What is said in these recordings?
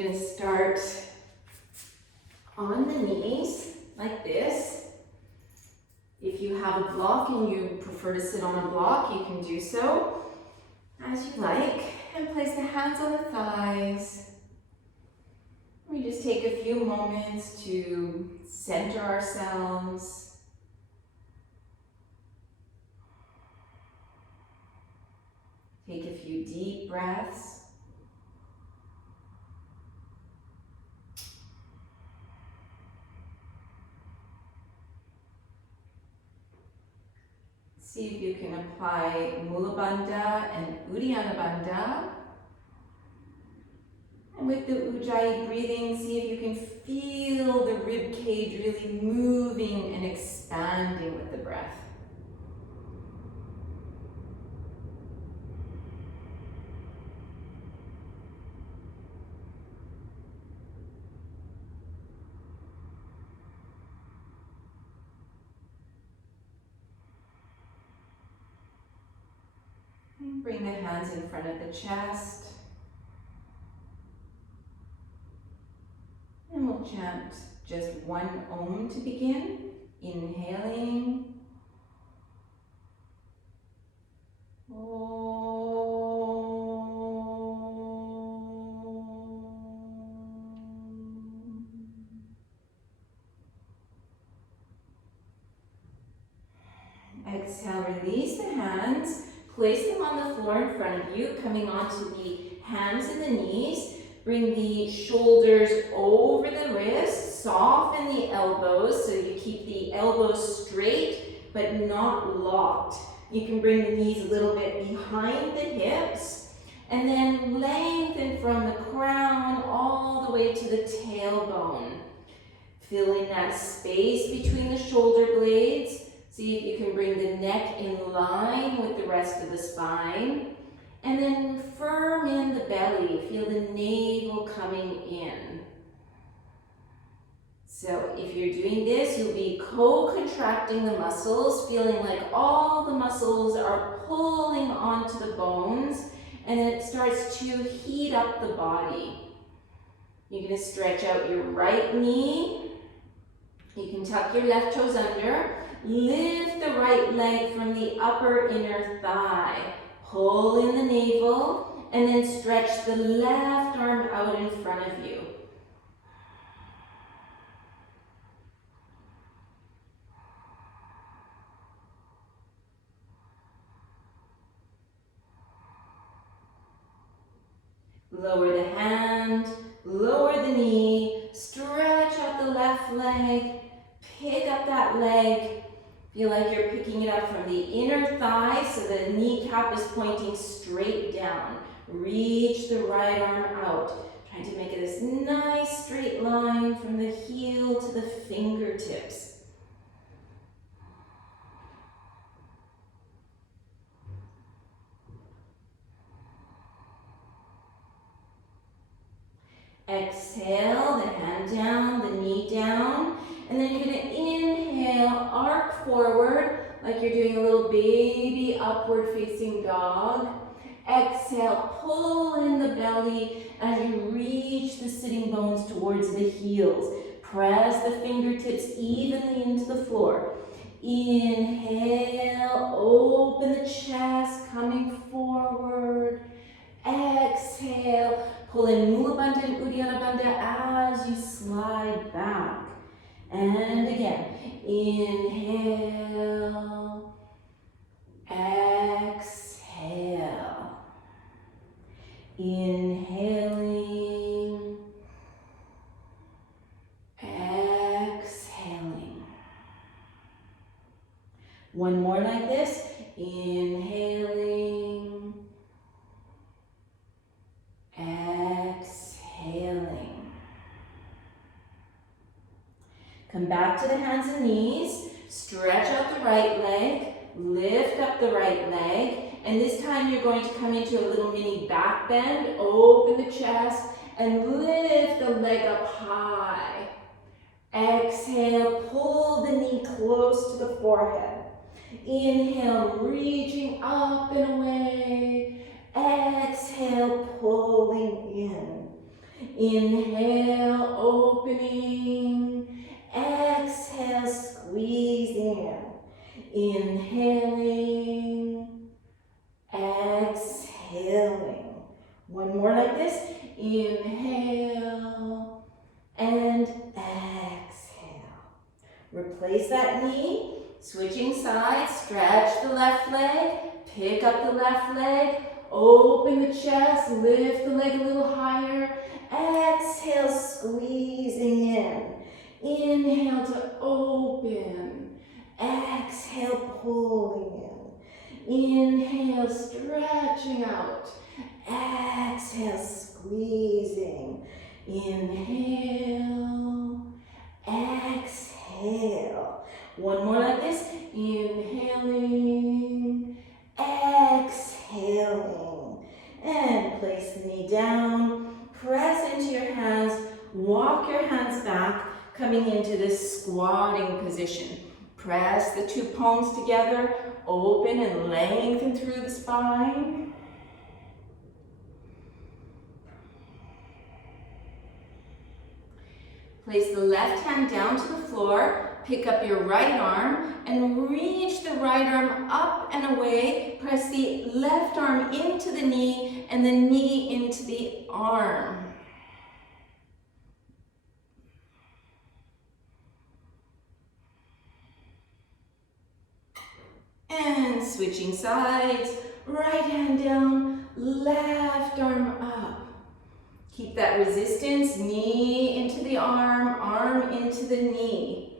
you're going to start on the knees like this. If you have a block and you prefer to sit on a block, you can do so as you like. And place the hands on the thighs. We just take a few moments to center ourselves. Take a few deep breaths. See if you can apply Mula Bandha and Uddiyana Bandha. And with the Ujjayi breathing, see if you can feel the rib cage really moving and expanding with the breath. Bring the hands in front of the chest. And we'll chant just one Om to begin. Inhaling. Om. Exhale, release the hands. Place them on the floor in front of you, coming onto the hands and the knees. Bring the shoulders over the wrists, soften the elbows so you keep the elbows straight but not locked. You can bring the knees a little bit behind the hips and then lengthen from the crown all the way to the tailbone. Fill in that space between the shoulder blades. See if you can bring the neck in line with the rest of the spine. And then firm in the belly. Feel the navel coming in. So if you're doing this, you'll be co-contracting the muscles, feeling like all the muscles are pulling onto the bones, and then it starts to heat up the body. You're going to stretch out your right knee. You can tuck your left toes under. Lift the right leg from the upper inner thigh. Pull in the navel and then stretch the left arm out in front of you. Lower the hand, lower the knee, stretch out the left leg, pick up that leg. Feel like you're picking it up from the inner thigh so the kneecap is pointing straight down. Reach the right arm out. Trying to make it this nice straight line from the heel to the fingertips. Exhale, the hand down, the knee down. And then you're going to inhale, arc forward, like you're doing a little baby upward facing dog. Exhale, pull in the belly as you reach the sitting bones towards the heels. Press the fingertips evenly into the floor. Inhale, open the chest, coming forward. Exhale, pull in Mula Bandha and Uddiyana Bandha as you slide back. And again, inhale, exhale, inhaling, exhaling. One more like this, inhaling, exhaling. Come back to the hands and knees, stretch out the right leg, lift up the right leg, and this time you're going to come into a little mini back bend, open the chest, and lift the leg up high. Exhale, pull the knee close to the forehead. Inhale, reaching up and away. Exhale, pulling in. Inhale, opening. Exhale, squeezing in. Inhaling, exhaling. One more like this. Inhale and exhale. Replace that knee. Switching sides. Stretch the left leg. Pick up the left leg. Open the chest. Lift the leg a little higher. Exhale, squeezing in. Inhale to open. Exhale, pulling in. Inhale, stretching out. Exhale, squeezing. Inhale, exhale. One more like this. Inhaling, exhaling. And place the knee down. Press into your hands. Walk your hands back, coming into this squatting position. Press the two palms together. Open and lengthen through the spine. Place the left hand down to the floor. Pick up your right arm and reach the right arm up and away. Press the left arm into the knee and the knee into the arm. And switching sides. Right hand down, left arm up. Keep that resistance, knee into the arm, arm into the knee.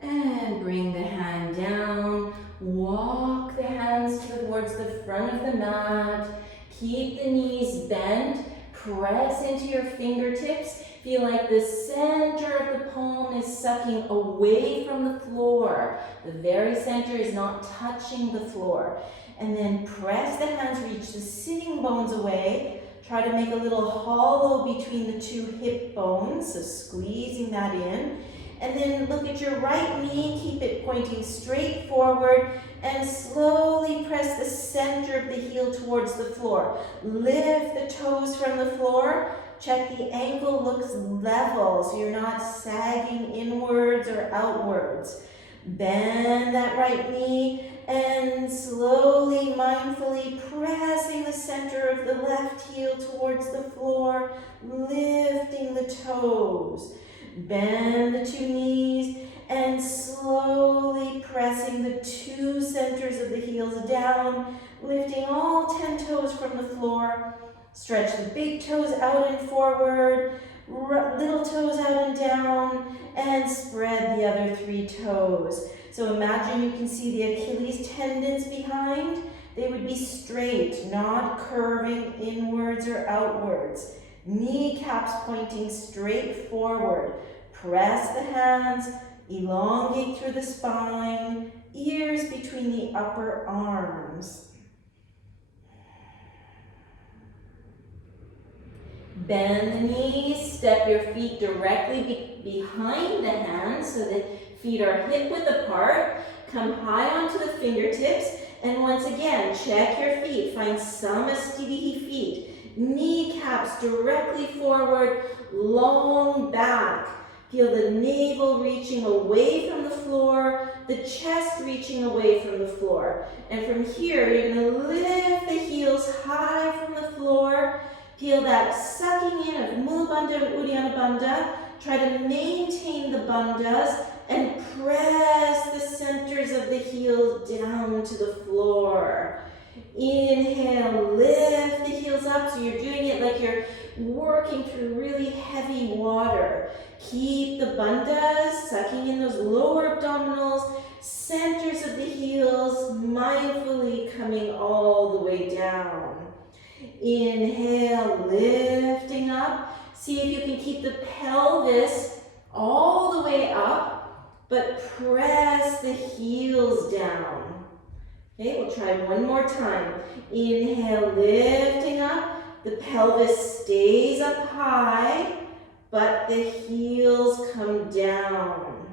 And bring the hand down, walk the hands towards the front of the mat. Keep the knees bent. Press into your fingertips. Feel like the center of the palm is sucking away from the floor. The very center is not touching the floor. And then press the hands, reach the sitting bones away. Try to make a little hollow between the two hip bones, so squeezing that in. And then look at your right knee, keep it pointing straight forward, and slowly press the center of the heel towards the floor. Lift the toes from the floor. Check the ankle looks level, so you're not sagging inwards or outwards. Bend that right knee and slowly, mindfully pressing the center of the left heel towards the floor, lifting the toes. Bend the two knees and slowly pressing the two centers of the heels down, lifting all 10 toes from the floor. Stretch the big toes out and forward, little toes out and down, and spread the other 3 toes. So imagine you can see the Achilles tendons behind. They would be straight, not curving inwards or outwards. Kneecaps pointing straight forward. Press the hands, elongate through the spine, ears between the upper arms. Bend the knees, step your feet directly behind the hands so the feet are hip-width apart. Come high onto the fingertips, and once again, check your feet. Find samasthiti feet. Kneecaps directly forward, long back. Feel the navel reaching away from the floor, the chest reaching away from the floor. And from here, you're going to lift the heels high from the floor. Feel that sucking in of Mula Bandha and Uddiyana Bandha. Try to maintain the bandhas and press the centers of the heels down to the floor. Inhale, lift the heels up, so you're doing it like you're working through really heavy water. Keep the bandhas, sucking in those lower abdominals, centers of the heels, mindfully coming all the way down. Inhale, lifting up. See if you can keep the pelvis all the way up, but press the heels down. Okay, we'll try one more time. Inhale, lifting up. The pelvis stays up high, but the heels come down.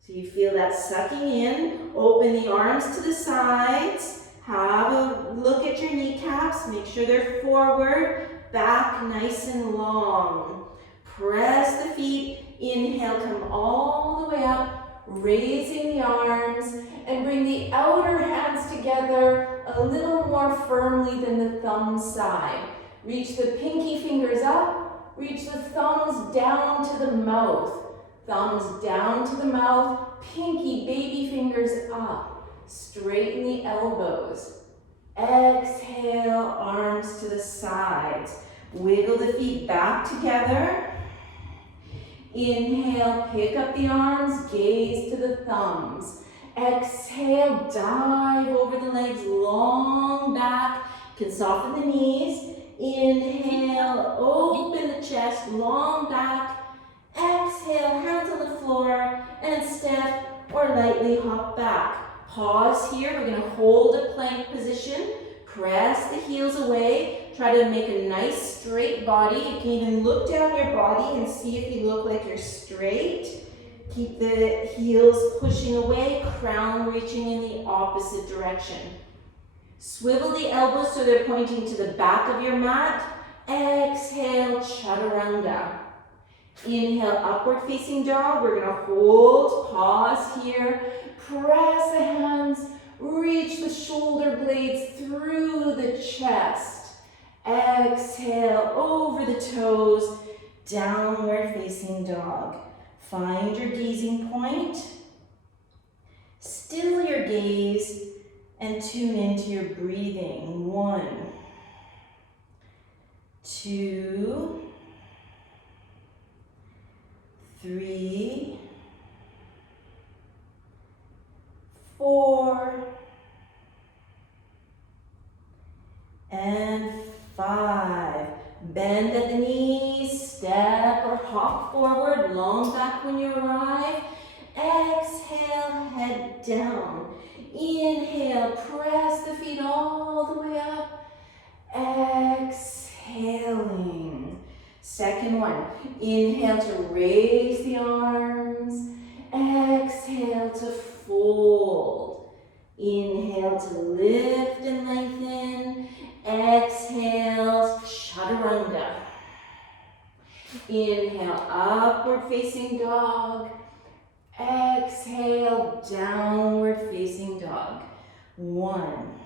So you feel that sucking in. Open the arms to the sides. Have a look at your kneecaps. Make sure they're forward, back nice and long. Press the feet. Inhale, come all the way up, raising the arms, and bring the outer hands together a little more firmly than the thumb side. Reach the pinky fingers up, reach the thumbs down to the mouth. Thumbs down to the mouth, pinky baby fingers up. Straighten the elbows. Exhale, arms to the sides. Wiggle the feet back together. Inhale, pick up the arms, gaze to the thumbs. Exhale, dive over the legs, long back. You can soften the knees. Inhale, open the chest, long back. Exhale, hands on the floor, and step or lightly hop back. Pause here. We're going to hold a plank position. Press the heels away. Try to make a nice straight body. You can even look down your body and see if you look like you're straight. Keep the heels pushing away, crown reaching in the opposite direction. Swivel the elbows so they're pointing to the back of your mat. Exhale, chaturanga. Inhale, upward facing dog. We're going to hold, pause here. Press the hands, reach the shoulder blades through the chest. Exhale, over the toes, downward facing dog. Find your gazing point. Still your gaze and tune into your breathing. 1, 2, 3, 4, and 5. Bend at the knees, step or hop forward, long back when you arrive. Exhale, head down. Inhale, press the feet all the way up. Exhaling. Second one, inhale to raise the arms. Exhale to fold. Inhale to lift and lengthen. Exhale, chaturanga. Inhale, upward facing dog. Exhale, downward facing dog. 1,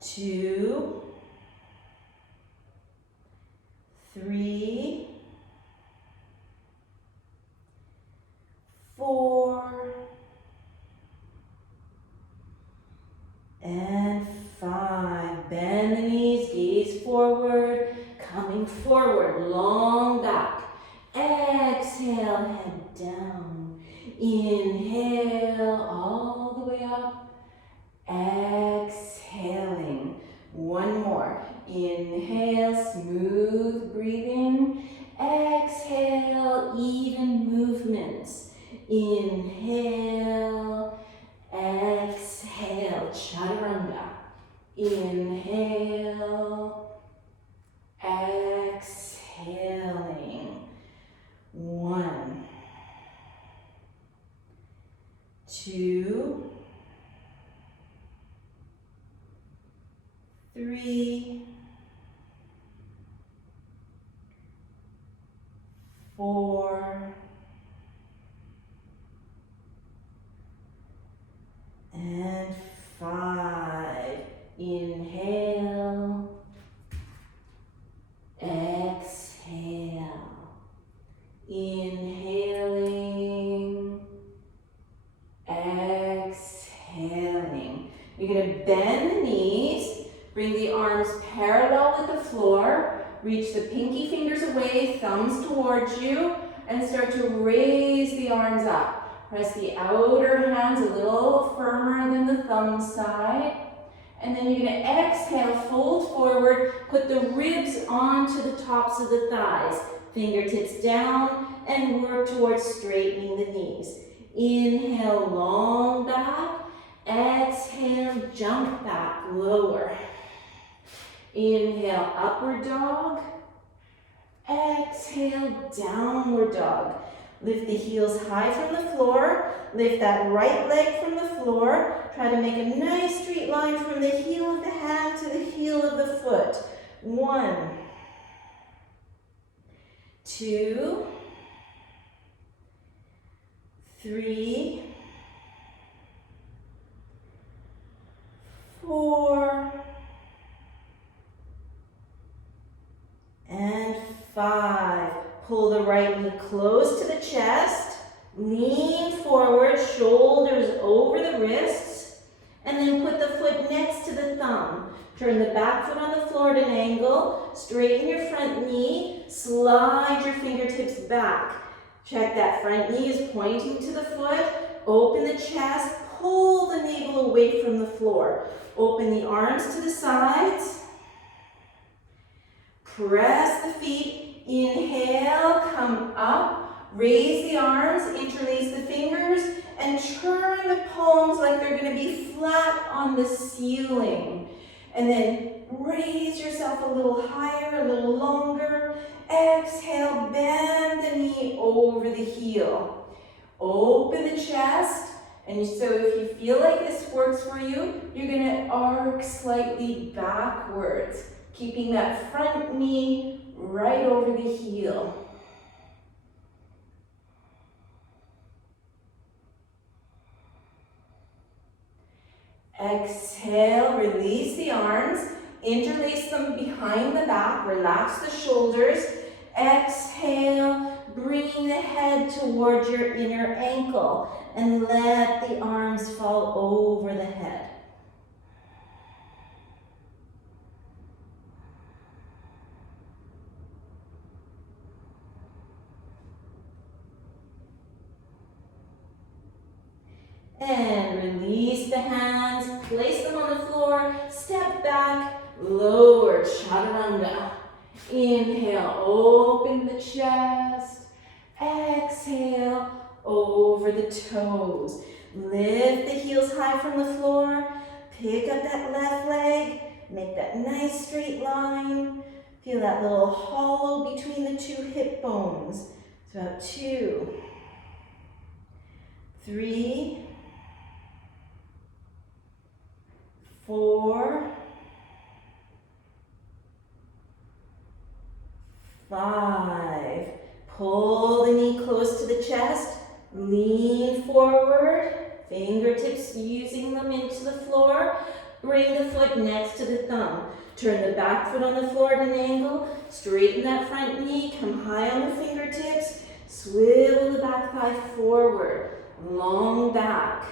2, 3, 4, and 5. Bend the knees, gaze forward, coming forward, long back. Exhale, head down. Inhale, all the way up. Exhaling. One more. Inhale, smooth breathing. Exhale, even movements. Inhale, exhale, chaturanga. Inhale, exhaling. 1, 2, 3, 4, and 5. Inhale, exhale. Inhaling, exhaling. You're going to bend the knees, bring the arms parallel with the floor, reach the pinky fingers away, thumbs towards you, and start to raise the arms up. Press the outer hands a little firmer than the thumb side. And then you're going to exhale, fold forward, put the ribs onto the tops of the thighs. Fingertips down and work towards straightening the knees. Inhale, long back. Exhale, jump back, lower. Inhale, upward dog. Exhale, downward dog. Lift the heels high from the floor. Lift that right leg from the floor. Try to make a nice straight line from the heel of the hand to the heel of the foot. 1, 2, 3, 4, and 5. Pull the right knee close to the chest. Lean forward, shoulders over the wrists. And then put the foot next to the thumb. Turn the back foot on the floor at an angle. Straighten your front knee. Slide your fingertips back. Check that front knee is pointing to the foot. Open the chest. Pull the navel away from the floor. Open the arms to the sides. Press the feet. Inhale, come up. Raise the arms, interlace the fingers, and turn the palms like they're going to be flat on the ceiling. And then raise yourself a little higher, a little longer. Exhale, bend the knee over the heel. Open the chest. And so if you feel like this works for you, you're going to arc slightly backwards, keeping that front knee right over the heel. Exhale, release the arms, interlace them behind the back, relax the shoulders. Exhale, bringing the head towards your inner ankle and let the arms fall over the head. And release the hands, place them on the floor, step back, lower chaturanga. Inhale, open the chest. Exhale, over the toes. Lift the heels high from the floor. Pick up that left leg. Make that nice straight line. Feel that little hollow between the two hip bones. It's about 2, 3, 4, 5. Pull the knee close to the chest. Lean forward. Fingertips using them into the floor. Bring the foot next to the thumb. Turn the back foot on the floor at an angle. Straighten that front knee. Come high on the fingertips. Swivel the back thigh forward. Long back.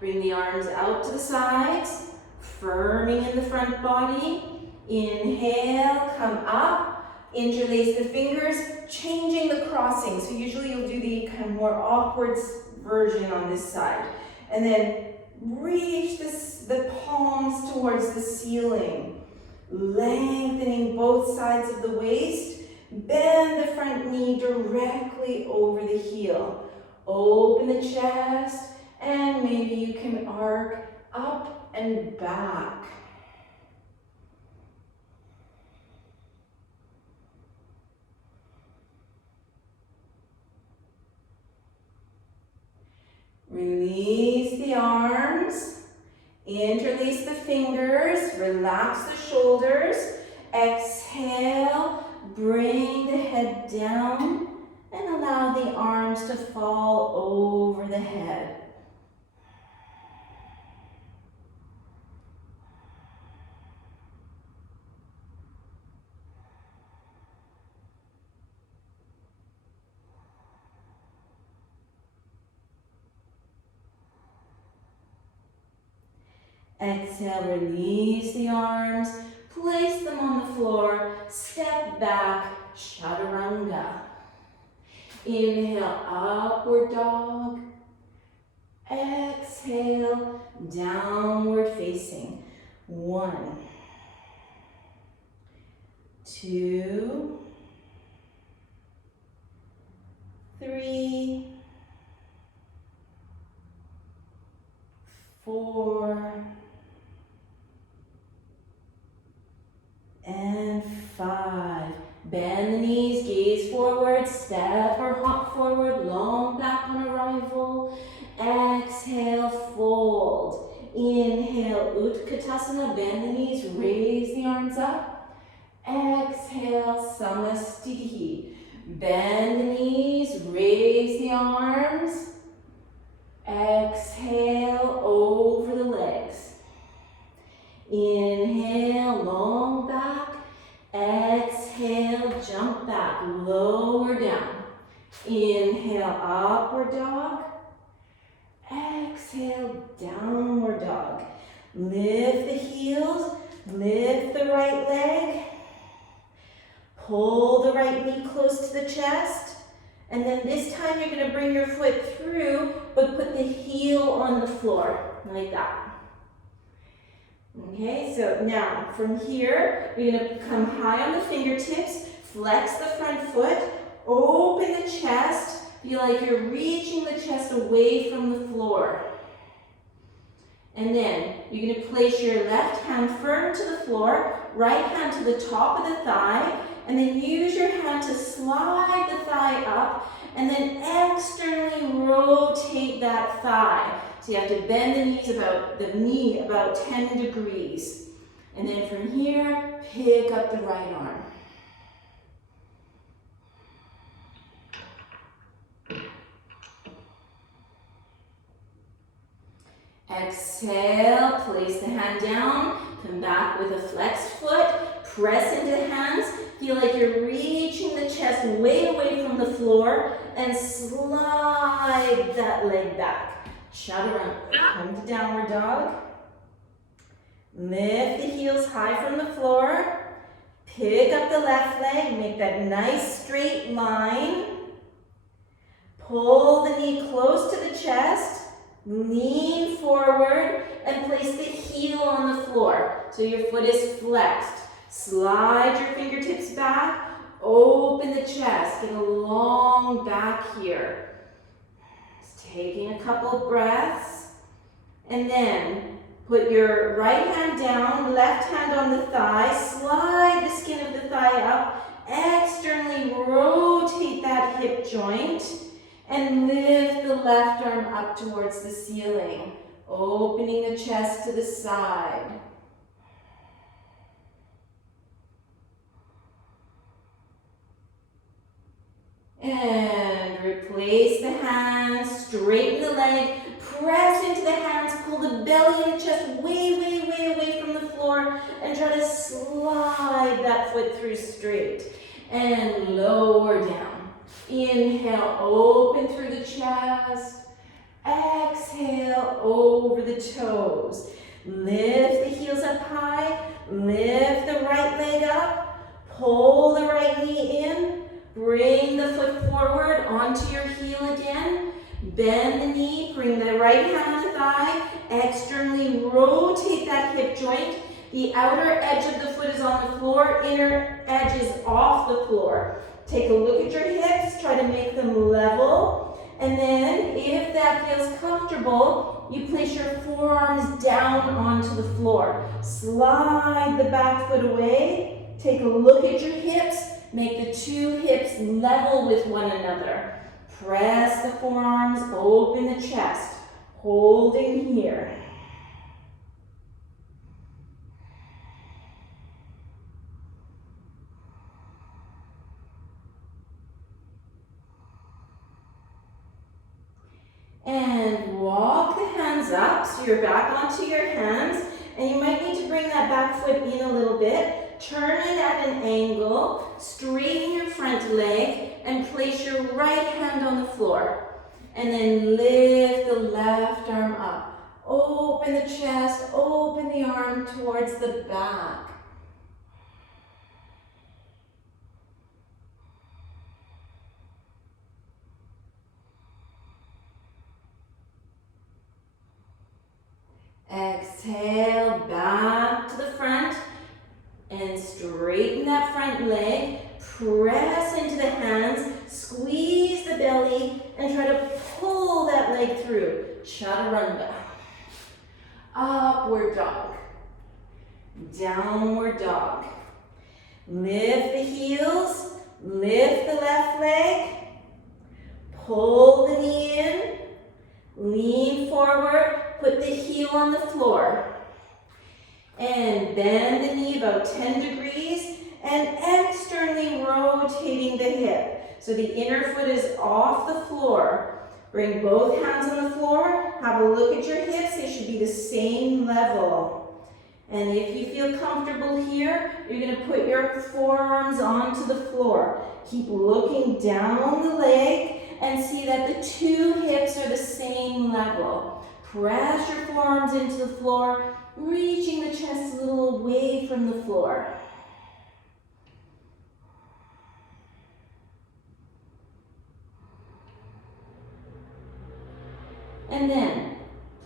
Bring the arms out to the sides, firming in the front body. Inhale, come up. Interlace the fingers, changing the crossing. So usually you'll do the kind of more awkward version on this side. And then reach the palms towards the ceiling. Lengthening both sides of the waist. Bend the front knee directly over the heel. Open the chest. And maybe you can arc up and back. Release the arms, interlace the fingers, relax the shoulders. Exhale, bring the head down and allow the arms to fall over the head. Exhale, release the arms, place them on the floor, step back, chaturanga. Inhale, upward dog. Exhale, downward facing. 1, 2, 3, 4, Bend the knees, gaze forward, step or hop forward, long back on arrival. Exhale, fold. Inhale, Utkatasana, bend the knees, raise the arms up. Exhale, Samastitihi. Bend the knees, raise the arms. Exhale, over the legs. Inhale, long back. Exhale, jump back, lower down. Inhale, upward dog. Exhale, downward dog. Lift the heels, lift the right leg. Pull the right knee close to the chest. And then this time you're going to bring your foot through, but put the heel on the floor, like that. Okay, so now from here, you're going to come high on the fingertips, flex the front foot, open the chest, feel like you're reaching the chest away from the floor. And then you're going to place your left hand firm to the floor, right hand to the top of the thigh, and then use your hand to slide the thigh up, and then externally rotate that thigh. So you have to bend the knee about 10 degrees. And then from here, pick up the right arm. Exhale, place the hand down, come back with a flexed foot, press into the hands, feel like you're reaching the chest way away from the floor, and slide that leg back. Chaturanga, come to downward dog. Lift the heels high from the floor. Pick up the left leg, make that nice straight line. Pull the knee close to the chest. Lean forward and place the heel on the floor. So your foot is flexed. Slide your fingertips back. Open the chest. Get a long back here. Taking a couple of breaths, and then put your right hand down, left hand on the thigh, slide the skin of the thigh up, externally rotate that hip joint, and lift the left arm up towards the ceiling, opening the chest to the side. And replace the hands, straighten the leg, press into the hands, pull the belly and the chest way, way, way away from the floor, and try to slide that foot through straight. And lower down. Inhale, open through the chest. Exhale, over the toes. Lift the heels up high, lift the right leg up, pull the right knee in. Bring the foot forward onto your heel again. Bend the knee, bring the right hand on the thigh. Externally rotate that hip joint. The outer edge of the foot is on the floor, inner edge is off the floor. Take a look at your hips, try to make them level. And then, if that feels comfortable, you place your forearms down onto the floor. Slide the back foot away. Take a look at your hips. Make the two hips level with one another. Press the forearms, open the chest, holding here. And walk the hands up, so you're back onto your hands, and you might need to bring that back foot in a little bit. Turn it at an angle, straighten your front leg, and place your right hand on the floor. And then lift the left arm up. Open the chest, open the arm towards the back. Exhale, back to the front. And straighten that front leg, press into the hands, squeeze the belly, and try to pull that leg through. Chaturanga. Upward dog. Downward dog. Lift the heels, lift the left leg, pull the knee in, lean forward, put the heel on the floor. And bend the knee about 10 degrees and externally rotating the hip. So the inner foot is off the floor. Bring both hands on the floor. Have a look at your hips. They should be the same level. And if you feel comfortable here, you're going to put your forearms onto the floor. Keep looking down the leg and see that the two hips are the same level. Press your forearms into the floor, reaching the chest a little away from the floor. And then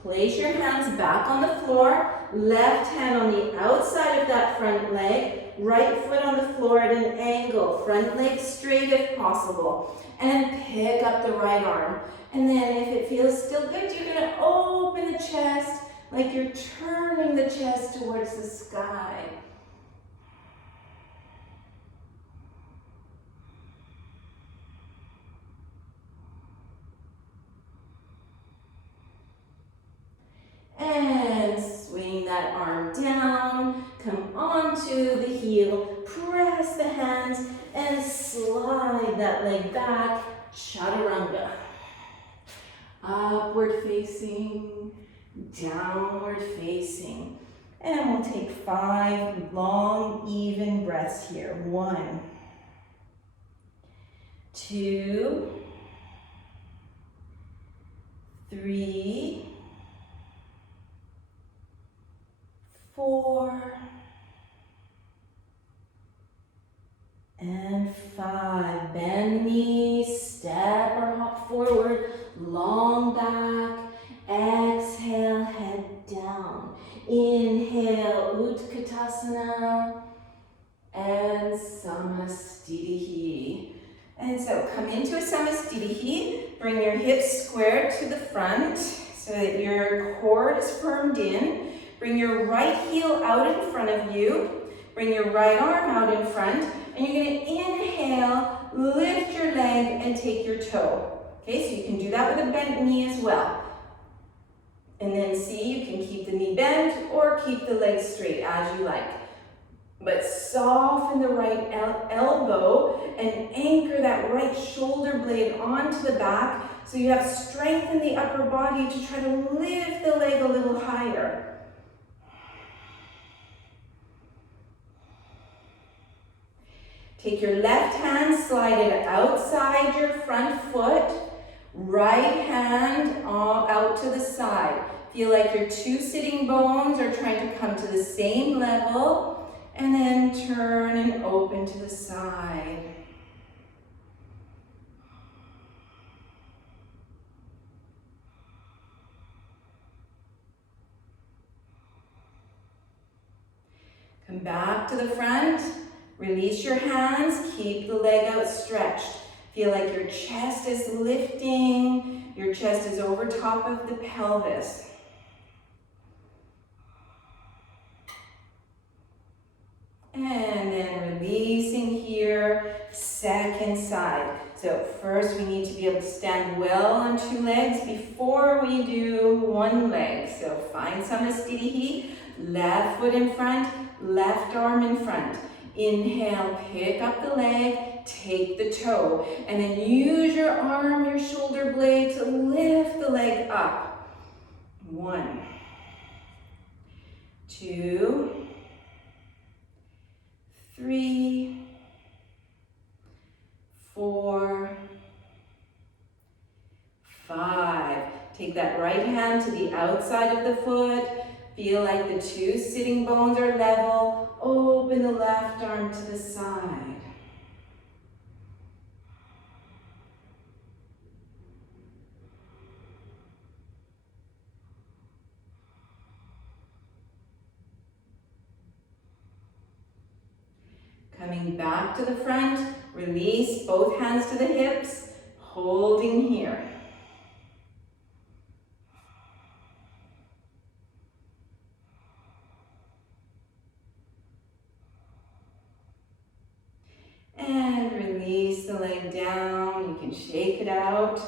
place your hands back on the floor, left hand on the outside of that front leg, right foot on the floor at an angle, front leg straight if possible, and pick up the right arm. And then if it feels still good, you're going to open the chest like you're turning the chest towards the sky. And swing that arm down, come onto the heel, press the hands, and slide that leg back, chaturanga. Upward facing, downward facing. And we'll take 5 long, even breaths here. 1, 2, 3, 4, and 5. Bend the knees, step or hop forward, long back. Exhale, head down. Inhale, Utkatasana and Samastitihi. And so come into a Samastitihi. Bring your hips square to the front so that your core is firmed in. Bring your right heel out in front of you. Bring your right arm out in front. And you're going to inhale, lift your leg, and take your toe. Okay, so you can do that with a bent knee as well. And then see, you can keep the knee bent or keep the leg straight as you like. But soften the right elbow and anchor that right shoulder blade onto the back so you have strength in the upper body to try to lift the leg a little higher. Take your left hand, slide it outside your front foot. Right hand out to the side. Feel like your two sitting bones are trying to come to the same level. And then turn and open to the side. Come back to the front. Release your hands. Keep the leg out stretched. Feel like your chest is lifting, your chest is over top of the pelvis. And then releasing here, second side. So first we need to be able to stand well on 2 legs before we do 1 leg. So find Samastitihi, left foot in front, left arm in front. Inhale, pick up the leg, take the toe, and then use your arm, your shoulder blade to lift the leg up. 1, 2, 3, 4, 5. Take that right hand to the outside of the foot. Feel like the two sitting bones are level. Open the left arm to the side. Coming back to the front, release both hands to the hips, holding here. leg down. You can shake it out.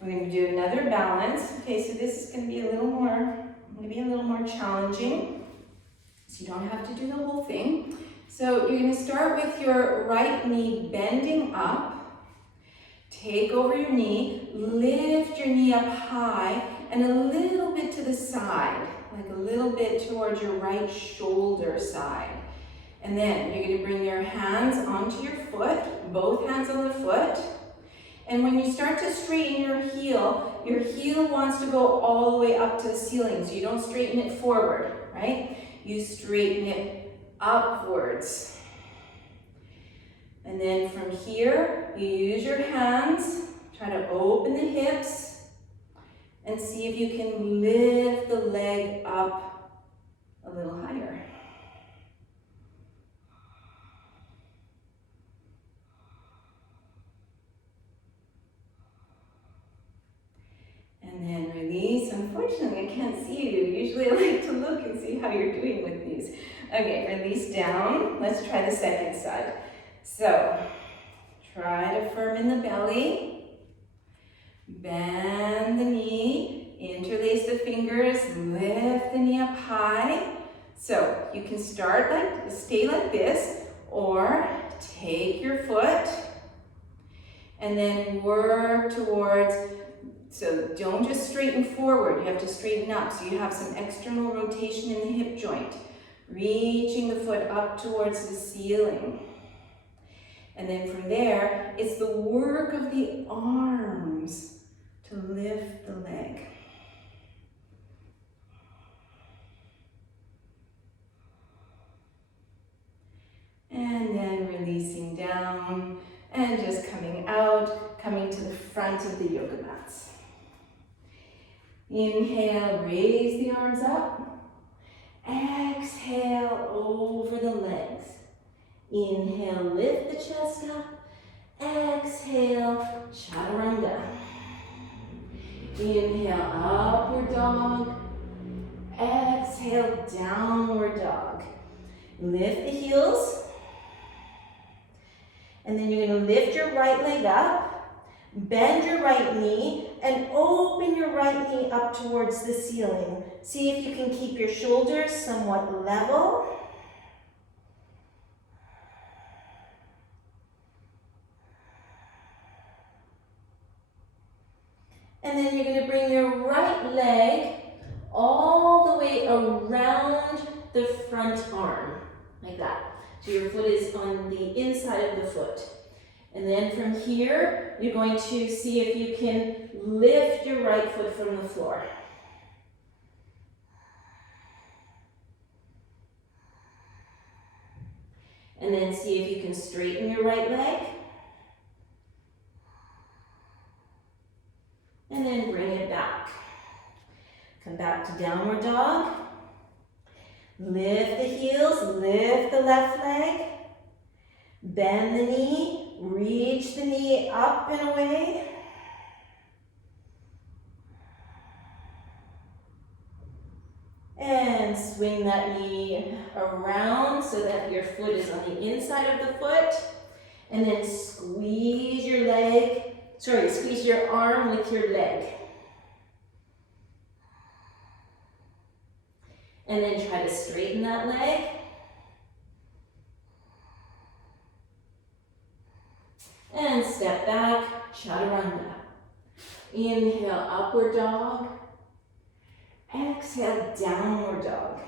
We're going to do another balance. Okay, so this is going to be a little more challenging. So you don't have to do the whole thing. So you're going to start with your right knee bending up. Take over your knee, lift your knee up high and a little bit to the side, like a little bit towards your right shoulder side. And then you're going to bring your hands onto your foot, both hands on the foot. And when you start to straighten your heel wants to go all the way up to the ceiling. So you don't straighten it forward, right? You straighten it upwards. And then from here, you use your hands, try to open the hips, and see if you can lift the leg up a little higher. And then release. Unfortunately, I can't see you. Usually I like to look and see how you're doing with these. Okay, release down. Let's try the second side. So, try to firm in the belly, bend the knee, interlace the fingers, lift the knee up high. So, you can stay like this, or take your foot and then work towards, so don't just straighten forward, you have to straighten up. So you have some external rotation in the hip joint, reaching the foot up towards the ceiling. And then from there, it's the work of the arms to lift the leg. And then releasing down and just coming out, coming to the front of the yoga mats. Inhale, raise the arms up. Exhale over the legs. Inhale, lift the chest up. Exhale, chaturanga. Inhale, upward dog. Exhale, downward dog. Lift the heels. And then you're going to lift your right leg up, bend your right knee, and open your right knee up towards the ceiling. See if you can keep your shoulders somewhat level. And then you're going to bring your right leg all the way around the front arm, like that. So your foot is on the inside of the foot. And then from here, you're going to see if you can lift your right foot from the floor. And then see if you can straighten your right leg. And then bring it back. Come back to downward dog. Lift the heels, lift the left leg. Bend the knee, reach the knee up and away. And swing that knee around so that your foot is on the inside of the foot. And then squeeze your squeeze your arm with your leg. And then try to straighten that leg. And step back, chaturanga. Inhale, upward dog. Exhale, downward dog.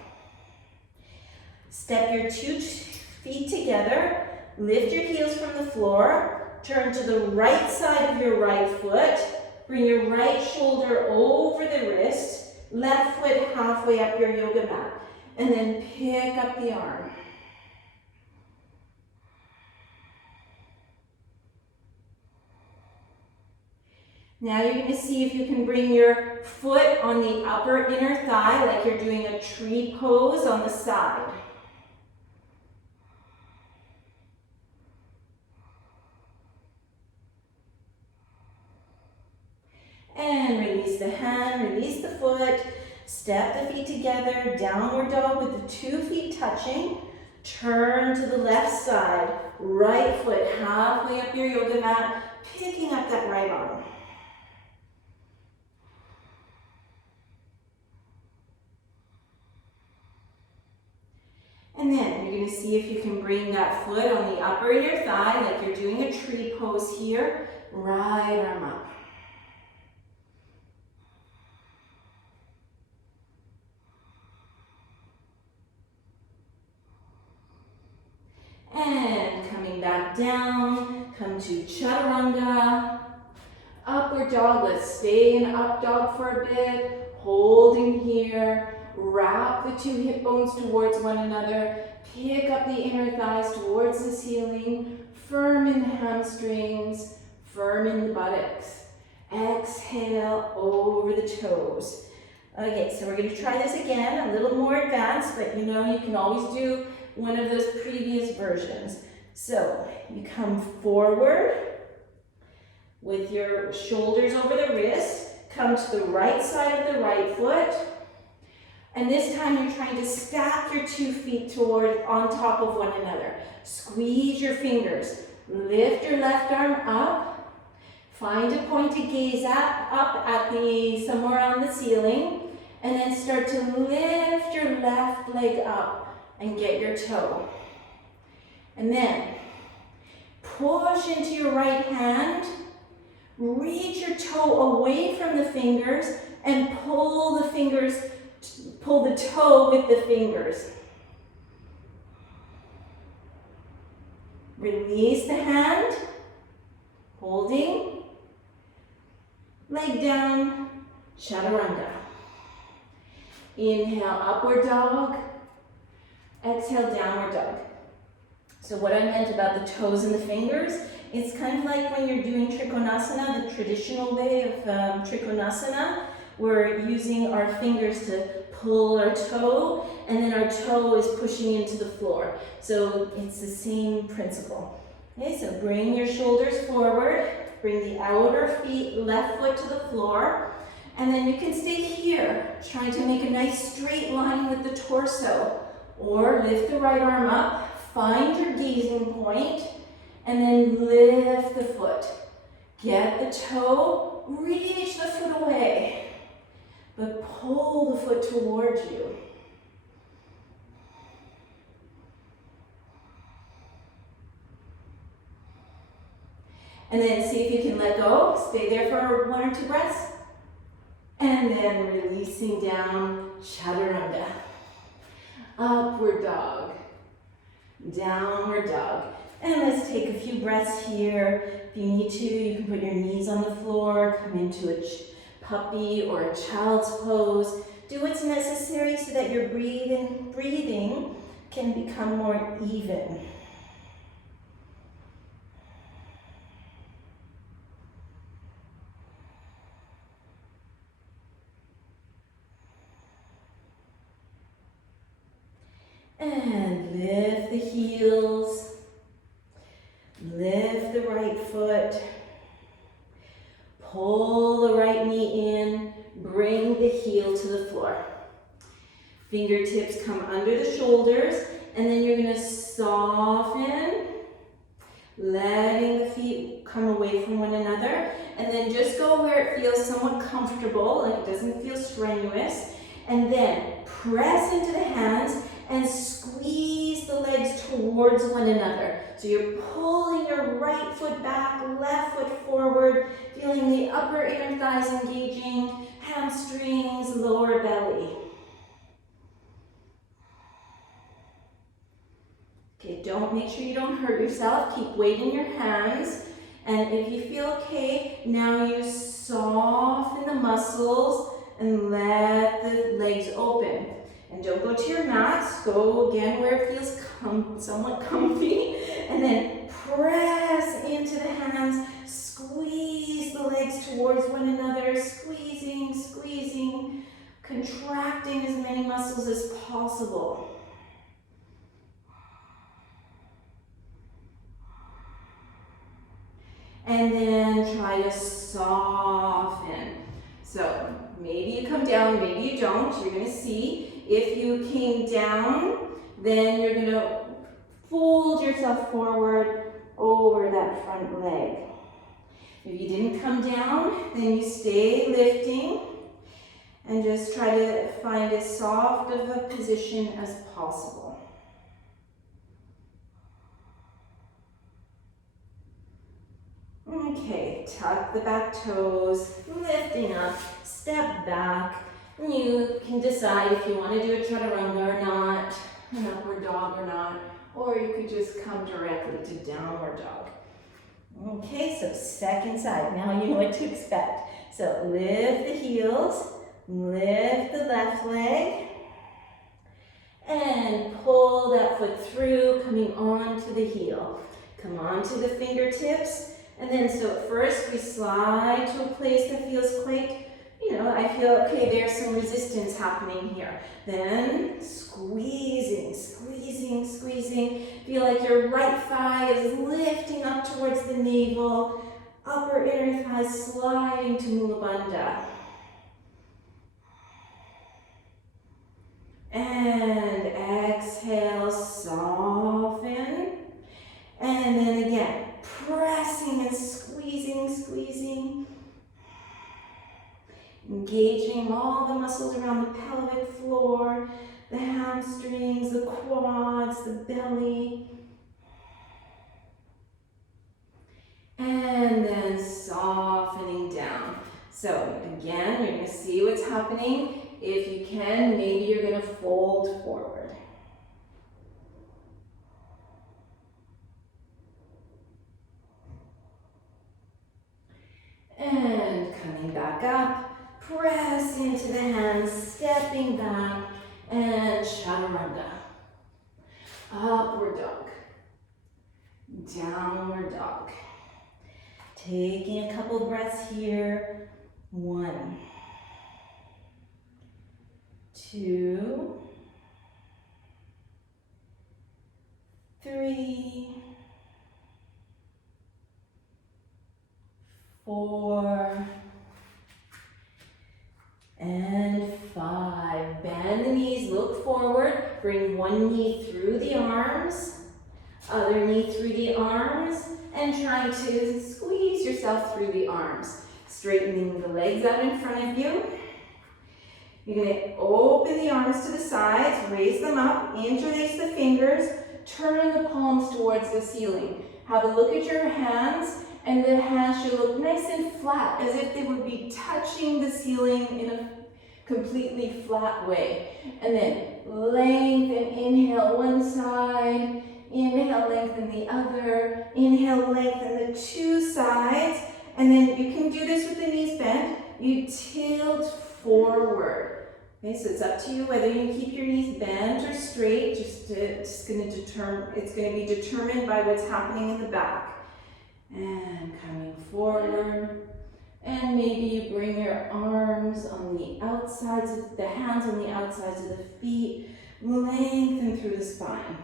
Step your 2 feet together. Lift your heels from the floor. Turn to the right side of your right foot. Bring your right shoulder over the wrist. Left foot halfway up your yoga mat. And then pick up the arm. Now you're going to see if you can bring your foot on the upper inner thigh like you're doing a tree pose on the side. And release the hand, release the foot, step the feet together, downward dog with the 2 feet touching. Turn to the left side, right foot halfway up your yoga mat, picking up that right arm. And then you're going to see if you can bring that foot on the upper inner thigh, like you're doing a tree pose here. Right arm up. And coming back down, come to chaturanga. Upward dog, let's stay in up dog for a bit. Holding here. Wrap the two hip bones towards one another. Pick up the inner thighs towards the ceiling. Firm in the hamstrings. Firm in the buttocks. Exhale over the toes. Okay, so we're going to try this again, a little more advanced, but you know you can always do one of those previous versions. So you come forward with your shoulders over the wrist. Come to the right side of the right foot. And this time you're trying to stack your 2 feet on top of one another. Squeeze your fingers. Lift your left arm up. Find a point to gaze up at somewhere on the ceiling. And then start to lift your left leg up and get your toe. And then push into your right hand. Reach your toe away from the fingers and pull the toe with the fingers. Release the hand, holding, leg down, chaturanga. Inhale, upward dog. Exhale, downward dog. So what I meant about the toes and the fingers, it's kind of like when you're doing Trikonasana, the traditional way of Trikonasana. We're using our fingers to pull our toe, and then our toe is pushing into the floor. So it's the same principle. Okay, so bring your shoulders forward, bring the outer left foot to the floor, and then you can stay here, trying to make a nice straight line with the torso, or lift the right arm up, find your gazing point, and then lift the foot. Get the toe, reach the foot away. But pull the foot towards you. And then see if you can let go. Stay there for 1 or 2 breaths. And then releasing down, chaturanga. Upward dog. Downward dog. And let's take a few breaths here. If you need to, you can put your knees on the floor, come into a puppy or a child's pose. Do what's necessary so that your breathing can become more even. And lift the heels. Lift the right foot. Pull the right knee in, bring the heel to the floor. Fingertips come under the shoulders, and then you're going to soften, letting the feet come away from one another, and then just go where it feels somewhat comfortable, like it doesn't feel strenuous, and then press into the hands and squeeze the legs towards one another. So you're pulling your right foot back, left foot forward, feeling the upper inner thighs engaging, hamstrings, lower belly. Okay, make sure you don't hurt yourself. Keep weight in your hands. And if you feel okay, now you soften the muscles and let the legs open. And don't go to your mats. Go again where it feels somewhat comfy. And then press into the hands. Squeeze the legs towards one another. Squeezing, squeezing. Contracting as many muscles as possible. And then try to soften. So maybe you come down, maybe you don't. You're going to see. If you came down, then you're going to fold yourself forward over that front leg. If you didn't come down, then you stay lifting and just try to find as soft of a position as possible. Okay, tuck the back toes, lifting up, step back. You can decide if you want to do a chaturanga or not, an upward dog or not, or you could just come directly to downward dog. Okay, so second side. Now you know what to expect. So lift the heels, lift the left leg, and pull that foot through, coming onto the heel. Come onto the fingertips, and then so at first we slide to a place that feels quite, I feel, okay, there's some resistance happening here. Then squeezing, squeezing, squeezing. Feel like your right thigh is lifting up towards the navel, upper inner thigh sliding to Mula Bandha. And exhale, soften. And then again, pressing and squeezing, squeezing. Engaging all the muscles around the pelvic floor, the hamstrings, the quads, the belly. And then softening down. So again, you're going to see what's happening. If you can, maybe you're going to fold forward. And coming back up. Press into the hands, stepping back, and chaturanga. Upward dog. Downward dog. Taking a couple breaths here. 1, 2, 3, 4, and 5. Bend the knees, look forward. Bring one knee through the arms, other knee through the arms, and try to squeeze yourself through the arms. Straightening the legs out in front of you. You're going to open the arms to the sides, raise them up, interlace the fingers, turn the palms towards the ceiling. Have a look at your hands, and the hands should look nice and flat, as if they would be touching the ceiling in a completely flat way. And then lengthen, inhale one side, inhale, lengthen the other, inhale, lengthen the two sides, and then you can do this with the knees bent. You tilt forward. Okay, so it's up to you whether you keep your knees bent or straight. It's going to be determined by what's happening in the back. And coming forward, and maybe you bring your arms on the outsides of the hands on the outsides of the feet, lengthen through the spine.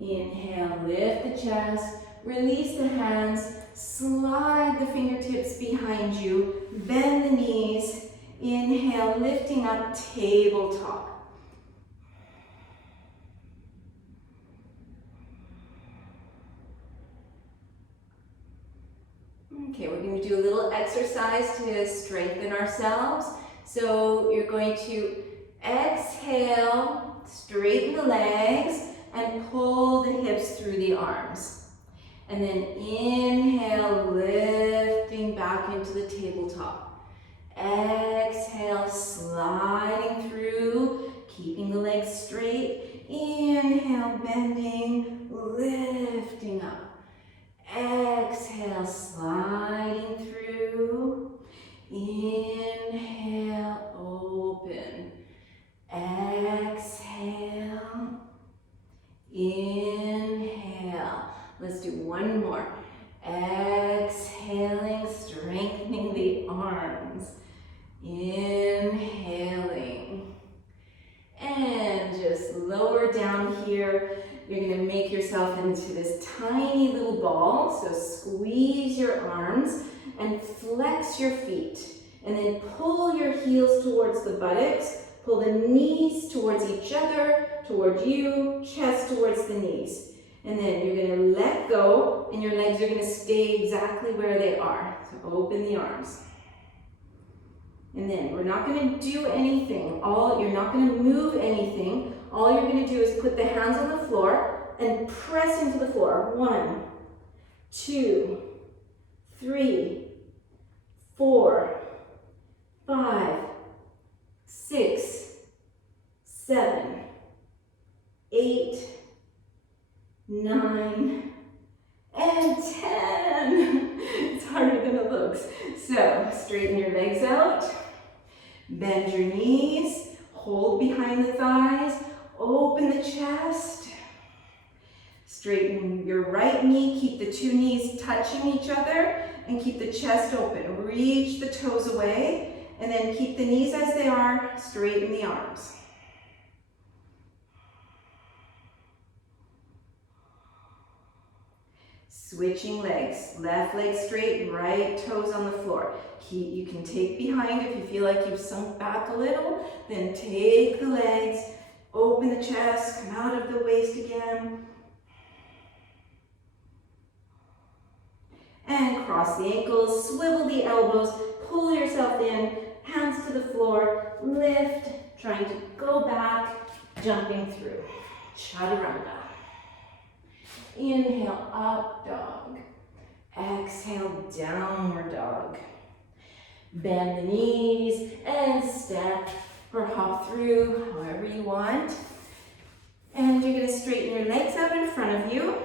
Inhale, lift the chest, release the hands, slide the fingertips behind you, bend the knees, inhale, lifting up, tabletop. Okay, we're going to do a little exercise to strengthen ourselves. So you're going to exhale, straighten the legs, and pull the hips through the arms. And then inhale, lifting back into the tabletop. Exhale, sliding through, keeping the legs straight. Inhale, bending, lifting up. Exhale, sliding through. Inhale, open. Exhale. Inhale. Let's do one more. Exhaling, strengthening the arms. Inhaling. And just lower down here. You're going to make yourself into this tiny little ball. So squeeze your arms and flex your feet. And then pull your heels towards the buttocks. Pull the knees towards each other, towards you, chest towards the knees. And then you're going to let go, and your legs are going to stay exactly where they are. So open the arms. And then we're not going to do anything. You're not going to move anything. All you're going to do is put the hands on the floor and press into the floor. 1, 2, 3, 4, 5, 6, 7, 8, 9, and 10. It's harder than it looks. So straighten your legs out, bend your knees, hold behind the thighs, open the chest, straighten your right knee, keep the two knees touching each other, and keep the chest open. Reach the toes away, and then keep the knees as they are, straighten the arms. Switching legs, left leg straight, right toes on the floor. You can take behind if you feel like you've sunk back a little, then take the legs, open the chest, come out of the waist again. And cross the ankles, swivel the elbows, pull yourself in, hands to the floor, lift, trying to go back, jumping through. Chaturanga. Inhale, up dog. Exhale, downward dog. Bend the knees and step or hop through, however you want. And you're going to straighten your legs out in front of you.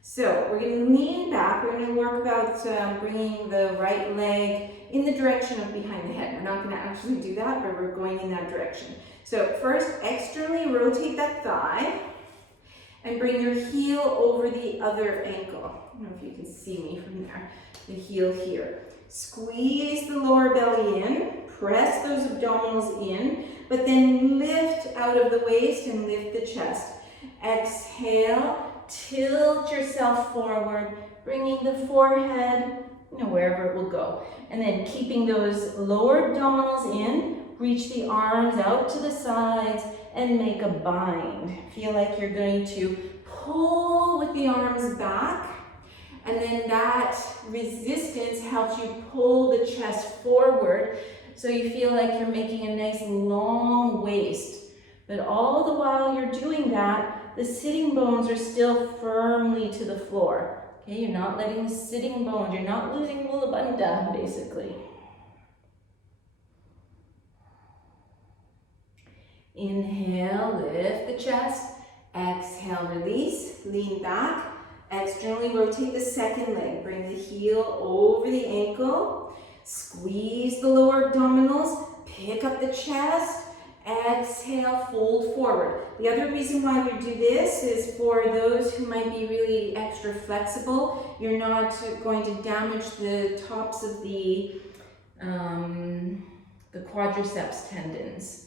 So we're going to lean back. We're going to work about bringing the right leg in the direction of behind the head. We're not going to actually do that, but we're going in that direction. So first, externally rotate that thigh. And bring your heel over the other ankle. I don't know if you can see me from there. The heel here. Squeeze the lower belly in. Press those abdominals in. But then lift out of the waist and lift the chest. Exhale. Tilt yourself forward. Bringing the forehead, wherever it will go. And then keeping those lower abdominals in. Reach the arms out to the sides. And make a bind. Feel like you're going to pull with the arms back, and then that resistance helps you pull the chest forward so you feel like you're making a nice long waist. But all the while you're doing that, the sitting bones are still firmly to the floor. Okay, you're not letting the sitting bones, you're not losing mula bandha, basically. Inhale, lift the chest. Exhale, release, lean back. Externally rotate the second leg. Bring the heel over the ankle. Squeeze the lower abdominals. Pick up the chest. Exhale, fold forward. The other reason why we do this is for those who might be really extra flexible. You're not going to damage the tops of the quadriceps tendons.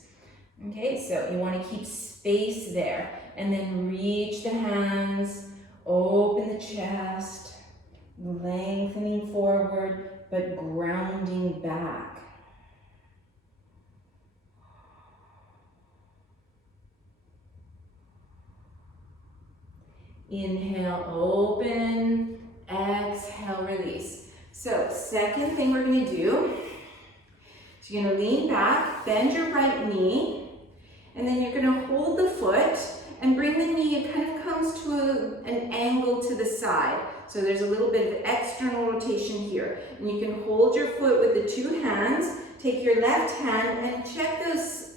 Okay, so you want to keep space there, and then reach the hands, open the chest, lengthening forward, but grounding back. Inhale, open, exhale, release. So, second thing we're going to do, is you're going to lean back, bend your right knee, and then you're going to hold the foot and bring the knee, it kind of comes to an angle to the side. So there's a little bit of external rotation here. And you can hold your foot with the two hands, take your left hand and check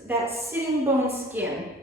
that sitting bone skin.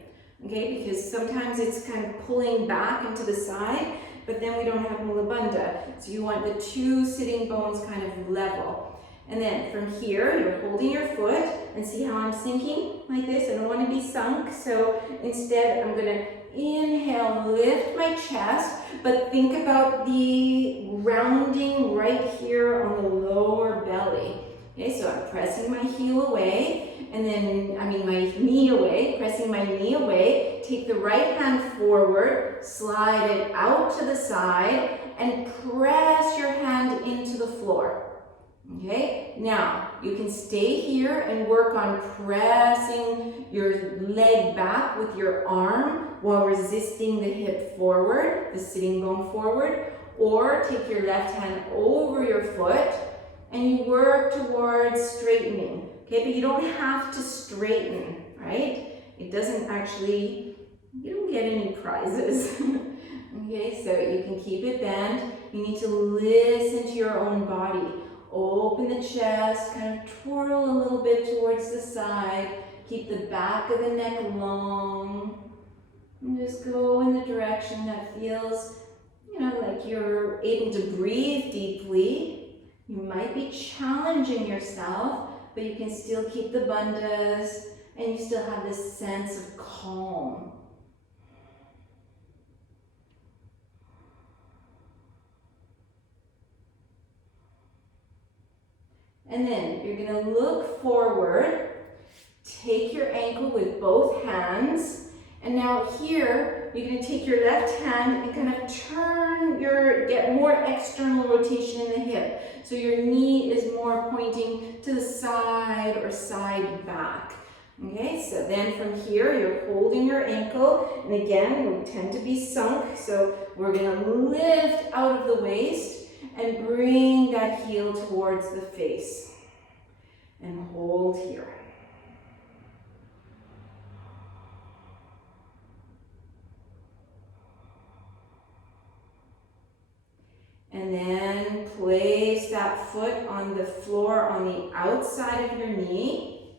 Okay, because sometimes it's kind of pulling back into the side, but then we don't have mula bandha. So you want the two sitting bones kind of level. And then from here, you're holding your foot, and see how I'm sinking like this? I don't want to be sunk, so instead I'm going to inhale, lift my chest, but think about the rounding right here on the lower belly. Okay, so I'm pressing my heel away, and then, my knee away, pressing my knee away, take the right hand forward, slide it out to the side, and press your hand into the floor. Okay, now you can stay here and work on pressing your leg back with your arm while resisting the hip forward, the sitting bone forward, or take your left hand over your foot and you work towards straightening. Okay, but you don't have to straighten, right? It doesn't actually, you don't get any prizes. Okay, so you can keep it bent. You need to listen to your own body. Open the chest, kind of twirl a little bit towards the side. Keep the back of the neck long. And just go in the direction that feels, like you're able to breathe deeply. You might be challenging yourself, but you can still keep the bandhas and you still have this sense of calm. And then you're going to look forward, take your ankle with both hands, and now here you're going to take your left hand and kind of get more external rotation in the hip. So your knee is more pointing to the side or side back. Okay, so then from here you're holding your ankle, and again we tend to be sunk, so we're going to lift out of the waist and bring that heel towards the face and hold here. And then place that foot on the floor on the outside of your knee.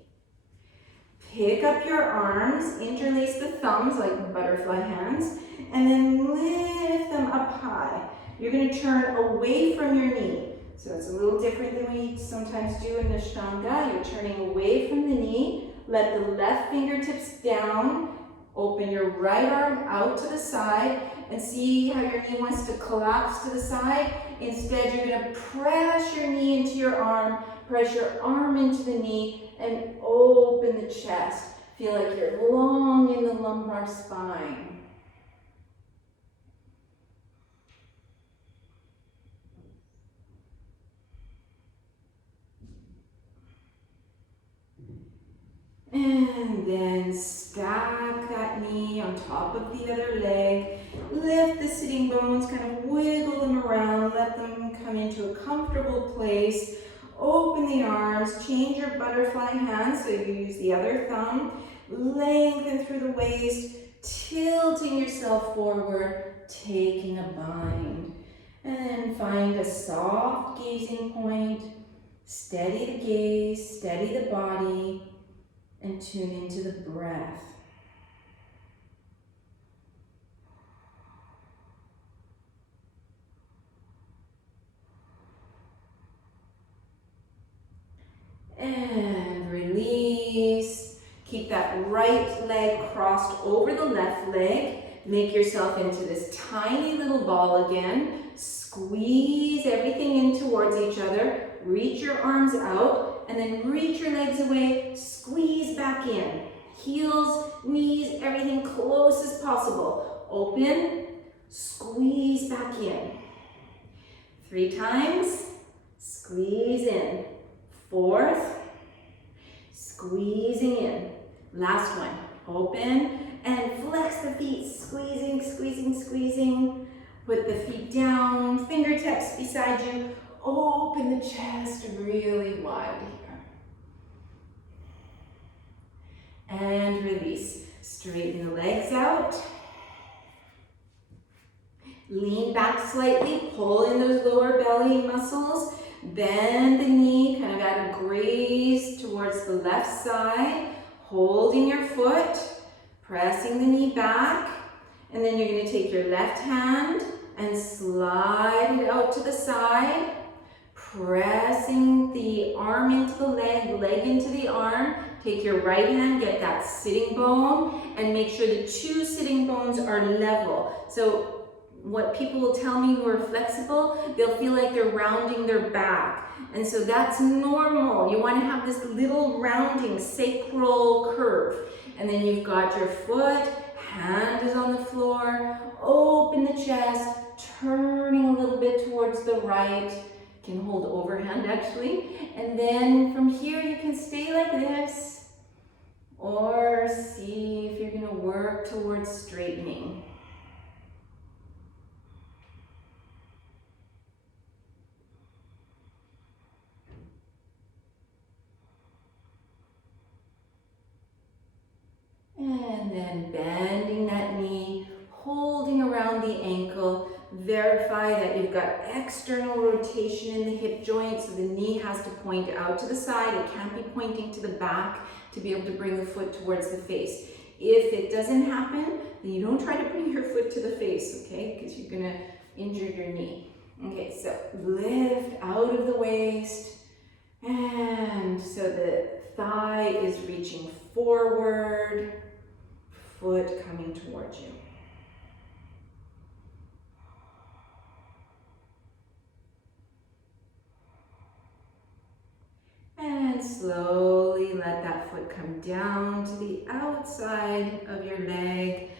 Pick up your arms, interlace the thumbs like butterfly hands, and then lift them up high. You're going to turn away from your knee. So it's a little different than we sometimes do in Ashtanga. You're turning away from the knee. Let the left fingertips down. Open your right arm out to the side and see how your knee wants to collapse to the side. Instead, you're going to press your knee into your arm, press your arm into the knee, and open the chest. Feel like you're long in the lumbar spine. And then stack that knee on top of the other leg. Lift the sitting bones, kind of wiggle them around, let them come into a comfortable place. Open the arms, change your butterfly hands, so you use the other thumb. Lengthen through the waist, tilting yourself forward, taking a bind. And then find a soft gazing point. Steady the gaze, steady the body, and tune into the breath. And release. Keep that right leg crossed over the left leg. Make yourself into this tiny little ball again. Squeeze everything in towards each other. Reach your arms out and then reach your legs away. Squeeze back in. Heels, knees, everything close as possible. Open, squeeze back in. 3 times. Squeeze in. 4th, squeezing in. Last one. Open and flex the feet. Squeezing, squeezing, squeezing. Put the feet down, fingertips beside you. Open the chest really wide here. And release. Straighten the legs out. Lean back slightly. Pull in those lower belly muscles. Bend the knee, kind of at a graze towards the left side. Holding your foot. Pressing the knee back. And then you're going to take your left hand and slide it out to the side. Pressing the arm into the leg, leg into the arm. Take your right hand, get that sitting bone, and make sure the 2 sitting bones are level. So what people will tell me who are flexible, they'll feel like they're rounding their back. And so that's normal. You want to have this little rounding sacral curve. And then you've got your foot, hand is on the floor, open the chest, turning a little bit towards the right. You can hold overhand actually. And then from here you can stay like this, or see if you're going to work towards straightening. And then bending that knee, holding around the ankle. Verify that you've got external rotation in the hip joint, so the knee has to point out to the side. It can't be pointing to the back to be able to bring the foot towards the face. If it doesn't happen, then you don't try to bring your foot to the face, okay? Because you're gonna injure your knee. Okay, so lift out of the waist, and so the thigh is reaching forward, foot coming towards you. And slowly let that foot come down to the outside of your leg.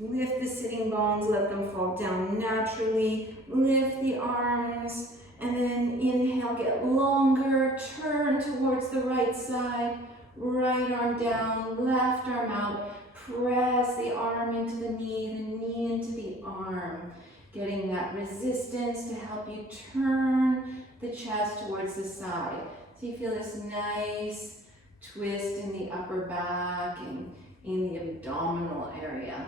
Lift the sitting bones, let them fall down naturally. Lift the arms, and then inhale, get longer. Turn towards the right side. Right arm down, left arm out. Press the arm into the knee into the arm. Getting that resistance to help you turn the chest towards the side. So you feel this nice twist in the upper back and in the abdominal area.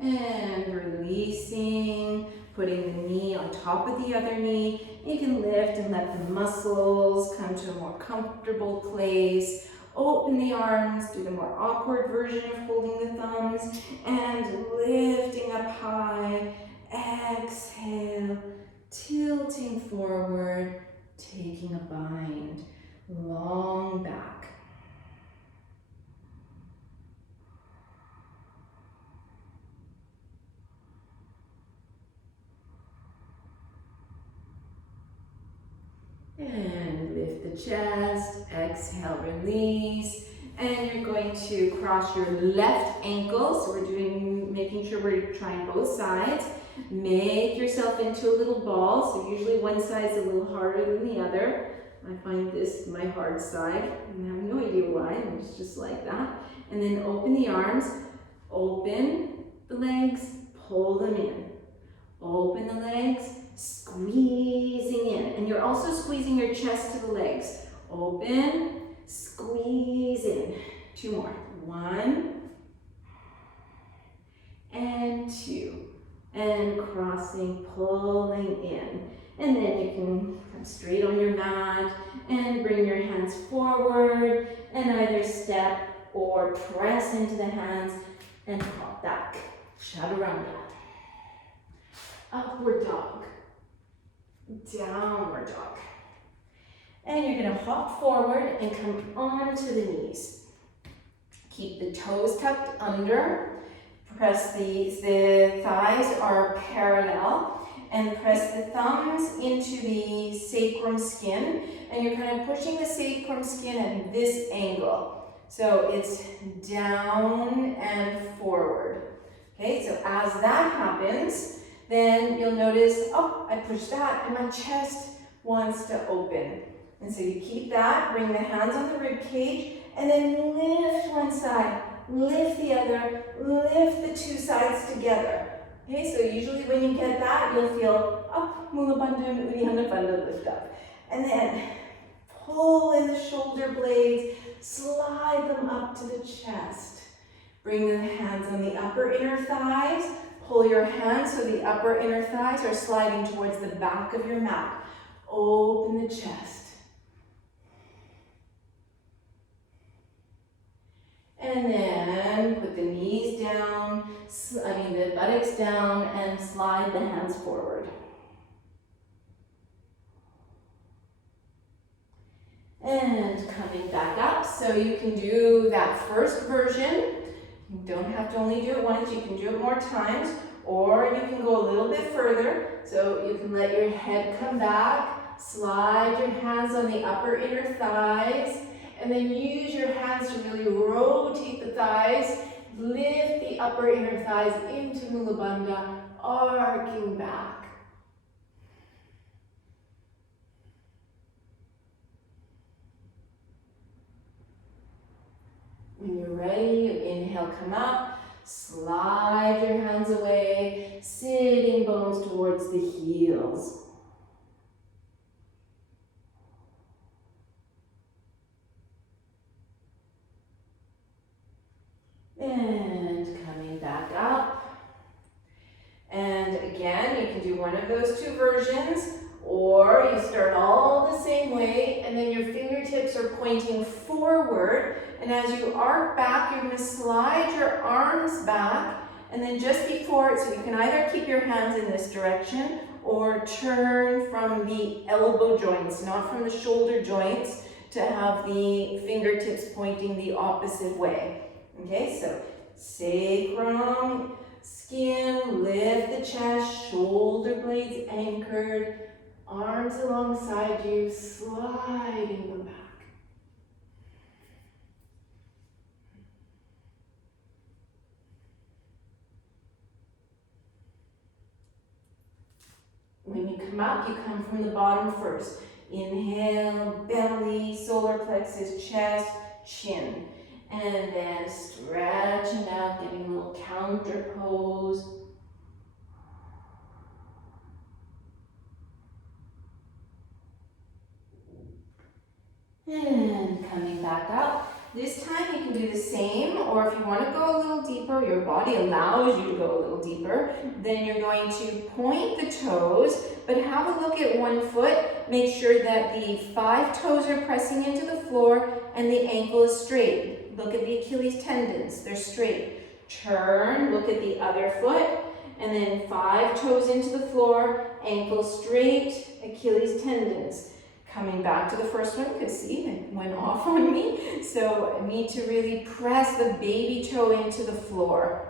And releasing, putting the knee on top of the other knee. You can lift and let the muscles come to a more comfortable place. Open the arms, do the more awkward version of holding the thumbs, and lifting up high. Exhale, tilting forward, taking a bind, long back. And lift the chest, exhale, release. And you're going to cross your left ankle. So we're making sure we're trying both sides. Make yourself into a little ball. So usually one side is a little harder than the other. I find this my hard side, and I have no idea why. It's just like that. And then open the arms, open the legs, pull them in. Open the legs, squeezing in. And you're also squeezing your chest to the legs. Open, squeeze in. Two more. One and two. And crossing, pulling in. And then you can come straight on your mat and bring your hands forward and either step or press into the hands and hop back. Chaturanga. Upward dog. Downward dog. And you're going to hop forward and come onto the knees. Keep the toes tucked under. Press the thighs are parallel, and press the thumbs into the sacrum skin, and you're kind of pushing the sacrum skin at this angle. So it's down and forward. Okay, so as that happens, then you'll notice, oh, I pushed that and my chest wants to open. And so you keep that, bring the hands on the rib cage, and then lift one side. Lift the other, lift the two sides together. Okay, so usually when you get that, you'll feel up, Mula Bandhu, Uddiyana Bandhu, lift up. And then pull in the shoulder blades, slide them up to the chest. Bring the hands on the upper inner thighs, pull your hands so the upper inner thighs are sliding towards the back of your mat. Open the chest. And then put the knees down, the buttocks down, and slide the hands forward. And coming back up, so you can do that first version. You don't have to only do it once, you can do it more times, or you can go a little bit further. So you can let your head come back, slide your hands on the upper inner thighs, and then use your hands to really rotate the thighs, Lift the upper inner thighs into Mula Bandha, arcing back. When you're ready, you inhale, come up, slide your hands away, sitting bones towards the heels. And coming back up. And again, you can do one of those two versions, or you start all the same way, and then your fingertips are pointing forward. And as you arc back, you're going to slide your arms back, and then just before it, so you can either keep your hands in this direction, or turn from the elbow joints, not from the shoulder joints, to have the fingertips pointing the opposite way. Okay, so sacrum, skin, lift the chest, shoulder blades anchored, arms alongside you, sliding them back. When you come up, you come from the bottom first. Inhale, belly, solar plexus, chest, chin. And then stretching out, getting a little counter pose. And coming back up. This time you can do the same, or if you want to go a little deeper, your body allows you to go a little deeper, then you're going to point the toes, but have a look at one foot. Make sure that the 5 toes are pressing into the floor and the ankle is straight. Look at the Achilles tendons, they're straight. Turn, look at the other foot, and then 5 toes into the floor, ankle straight, Achilles tendons. Coming back to the first one, because see, it went off on me. So I need to really press the baby toe into the floor.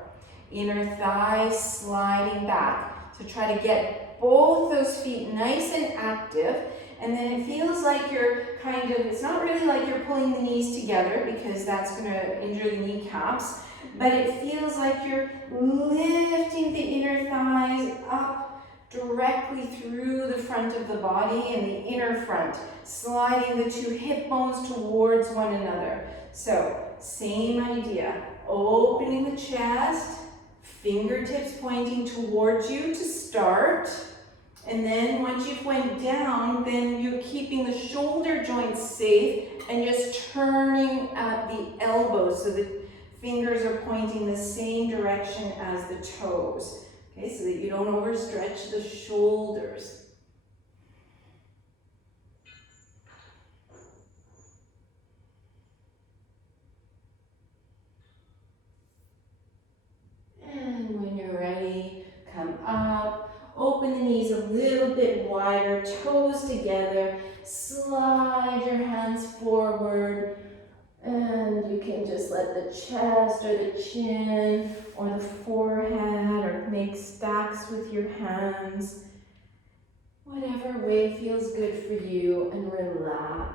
Inner thigh sliding back. So try to get both those feet nice and active. And then it feels like you're kind of, it's not really like you're pulling the knees together because that's going to injure the kneecaps. But it feels like you're lifting the inner thighs up directly through the front of the body and the inner front, sliding the 2 hip bones towards one another. So, same idea, opening the chest, fingertips pointing towards you to start, and then once you've went down, then you're keeping the shoulder joints safe and just turning at the elbows so the fingers are pointing the same direction as the toes. Okay, so that you don't overstretch the shoulders. And when you're ready, come up, open the knees a little bit wider, toes together, slide your hands forward, and you can just let the chest or the chin or the forehead or make stacks with your hands. Whatever way feels good for you, and relax.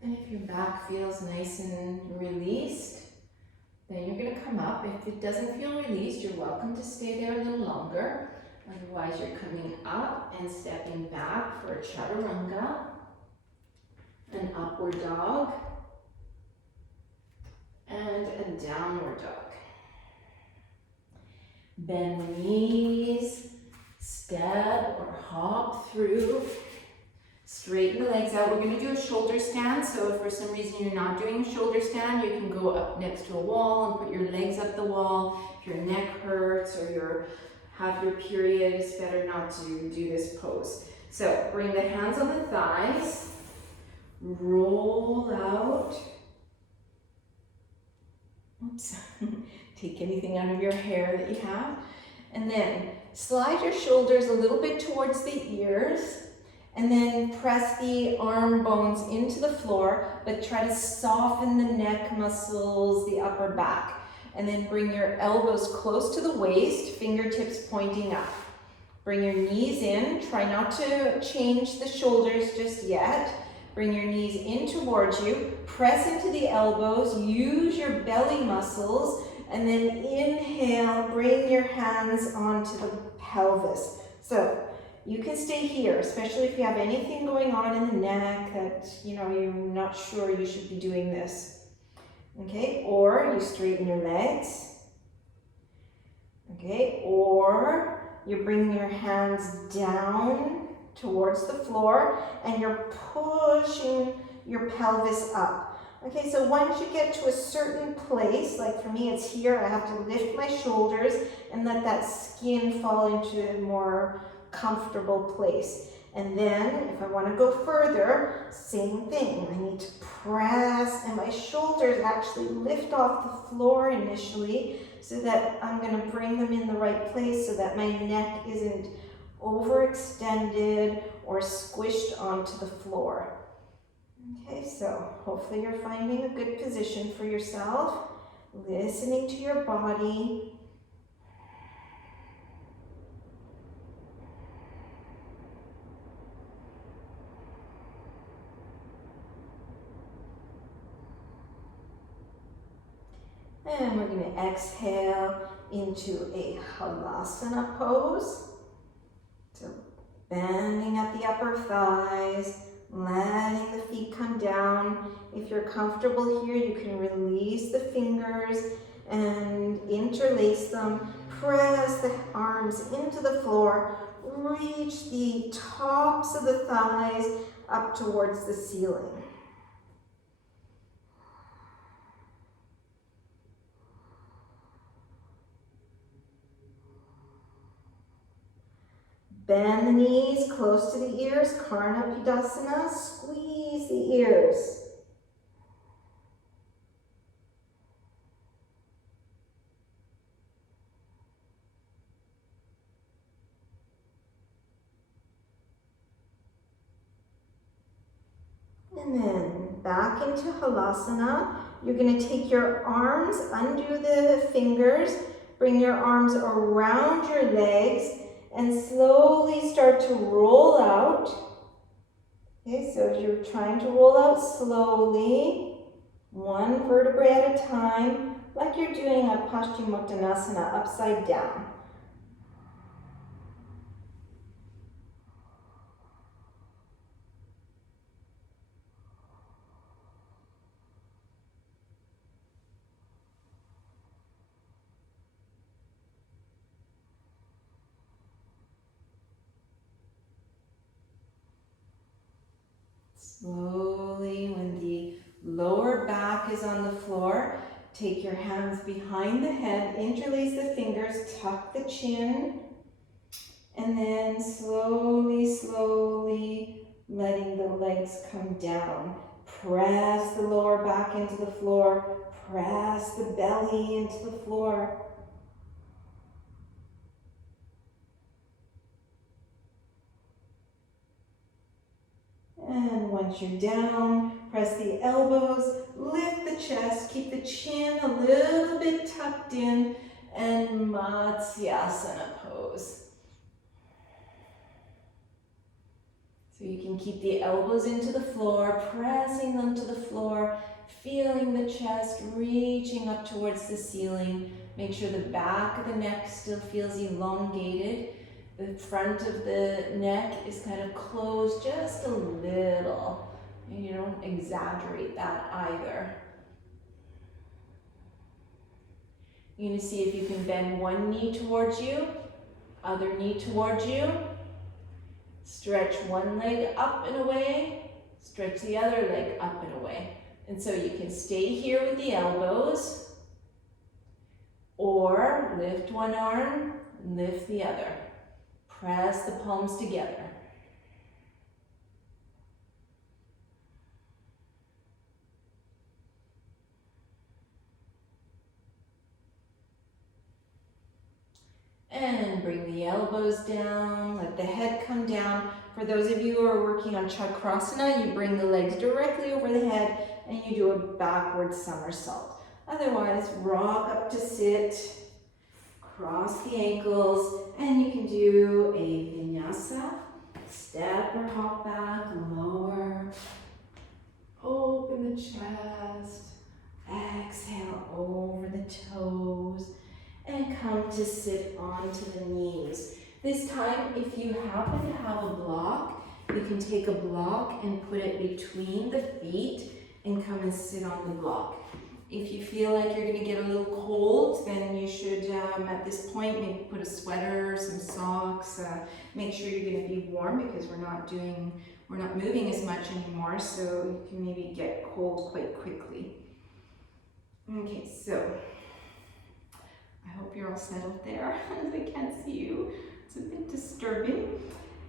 And if your back feels nice and released, then you're going to come up. If it doesn't feel released, you're welcome to stay there a little longer. Otherwise, you're coming up and stepping back for a chaturanga, an upward dog, and a downward dog. Bend the knees, step or hop through. Straighten the legs out. We're going to do a shoulder stand, so if for some reason you're not doing a shoulder stand, you can go up next to a wall and put your legs up the wall. If your neck hurts or you have your period, it's better not to do this pose. So bring the hands on the thighs, roll out. Oops, take anything out of your hair that you have, and then Slide your shoulders a little bit towards the ears, and then press the arm bones into the floor, but try to soften the neck muscles, the upper back. And then bring your elbows close to the waist, fingertips pointing up. Bring your knees in. Try not to change the shoulders just yet. Bring your knees in towards you. Press into the elbows. Use your belly muscles. And then inhale, bring your hands onto the pelvis. So you can stay here, especially if you have anything going on in the neck that, you're not sure you should be doing this. Okay, or you straighten your legs. Okay, or you bring your hands down towards the floor and you're pushing your pelvis up. Okay, so once you get to a certain place, like for me it's here, I have to lift my shoulders and let that skin fall into a more comfortable place. And then if I want to go further, same thing. I need to press and my shoulders actually lift off the floor initially so that I'm going to bring them in the right place so that my neck isn't overextended or squished onto the floor. Okay, so hopefully you're finding a good position for yourself, listening to your body. And we're going to exhale into a halasana pose. So bending at the upper thighs, letting the feet come down. If you're comfortable here, you can release the fingers and interlace them. Press the arms into the floor. Reach the tops of the thighs up towards the ceiling. Bend the knees close to the ears, Karna Pidasana, squeeze the ears. And then back into Halasana. You're going to take your arms, undo the fingers, bring your arms around your legs, and slowly start to roll out. Okay, so if you're trying to roll out slowly, one vertebrae at a time, like you're doing a Paschimottanasana upside down. Slowly, when the lower back is on the floor, take your hands behind the head, interlace the fingers, tuck the chin, and then slowly, slowly letting the legs come down. Press the lower back into the floor, press the belly into the floor. And once you're down, press the elbows, lift the chest, keep the chin a little bit tucked in, and Matsyasana pose. So you can keep the elbows into the floor, pressing them to the floor, feeling the chest reaching up towards the ceiling. Make sure the back of the neck still feels elongated. The front of the neck is kind of closed just a little. And you don't exaggerate that either. You're going to see if you can bend one knee towards you, other knee towards you. Stretch one leg up and away, stretch the other leg up and away. And so you can stay here with the elbows, or lift one arm, lift the other. Press the palms together. And bring the elbows down, let the head come down. For those of you who are working on chakrasana, you bring the legs directly over the head and you do a backward somersault. Otherwise, rock up to sit, cross the ankles, and you can do a vinyasa. Step or hop back, lower, open the chest, exhale over the toes, and come to sit onto the knees. This time, if you happen to have a block, you can take a block and put it between the feet and come and sit on the block. If you feel like you're going to get a little cold, then you should, at this point, maybe put a sweater, some socks, make sure you're going to be warm because we're not moving as much anymore, so you can maybe get cold quite quickly. Okay, so I hope you're all settled there, as I can't see you. It's a bit disturbing.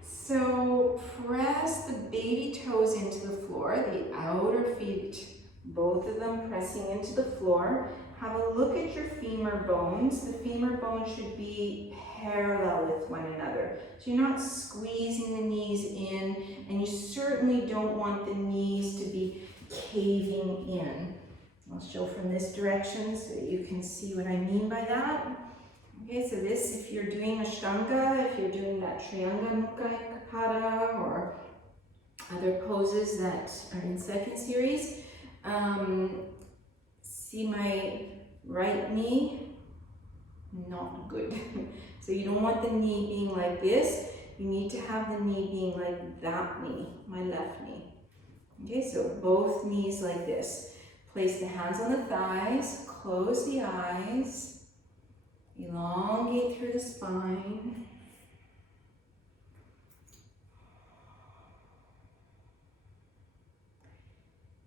So press the baby toes into the floor, the outer feet, both of them pressing into the floor. Have a look at your femur bones. The femur bones should be parallel with one another. So you're not squeezing the knees in, and you certainly don't want the knees to be caving in. I'll show from this direction so you can see what I mean by that. Okay, so this, if you're doing Ashtanga, if you're doing that Trianga Mukha Kapata or other poses that are in second series, see my right knee? Not good. So you don't want the knee being like this. You need to have the knee being like that knee, my left knee. Okay, so both knees like this. Place the hands on the thighs, close the eyes, elongate through the spine.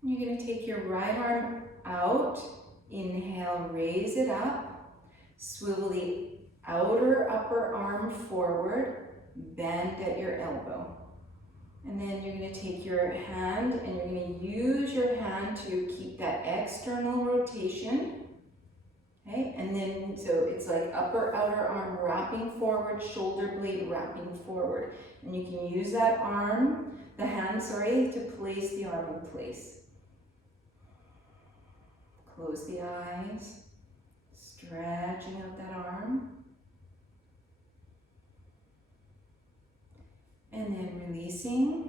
You're going to take your right arm out, inhale, raise it up, swivel the outer upper arm forward, bend at your elbow. And then you're going to take your hand and you're going to use your hand to keep that external rotation. Okay, and then so it's like upper outer arm wrapping forward, shoulder blade wrapping forward. And you can use that arm, the hand, sorry, to place the arm in place. Close the eyes, stretching out that arm. And then releasing,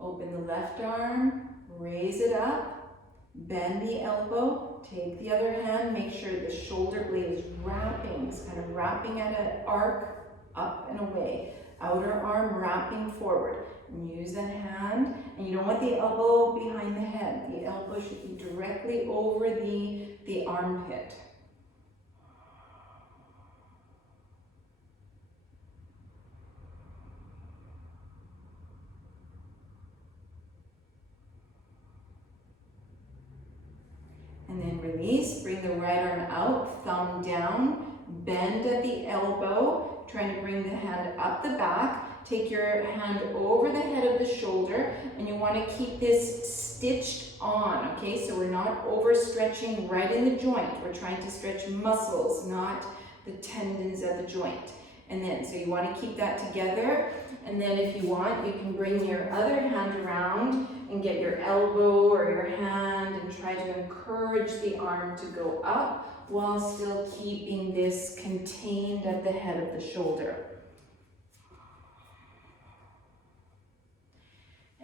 open the left arm, raise it up, bend the elbow, take the other hand, make sure the shoulder blade is wrapping, it's kind of wrapping at an arc, up and away. Outer arm wrapping forward. And use that hand, and you don't want the elbow behind the head. The elbow should be directly over the armpit. And then release, bring the right arm out, thumb down, bend at the elbow, trying to bring the hand up the back. Take your hand over the head of the shoulder, and you want to keep this stitched on, okay? So we're not overstretching right in the joint. We're trying to stretch muscles, not the tendons of the joint. And then, so you want to keep that together. And then if you want, you can bring your other hand around and get your elbow or your hand and try to encourage the arm to go up while still keeping this contained at the head of the shoulder.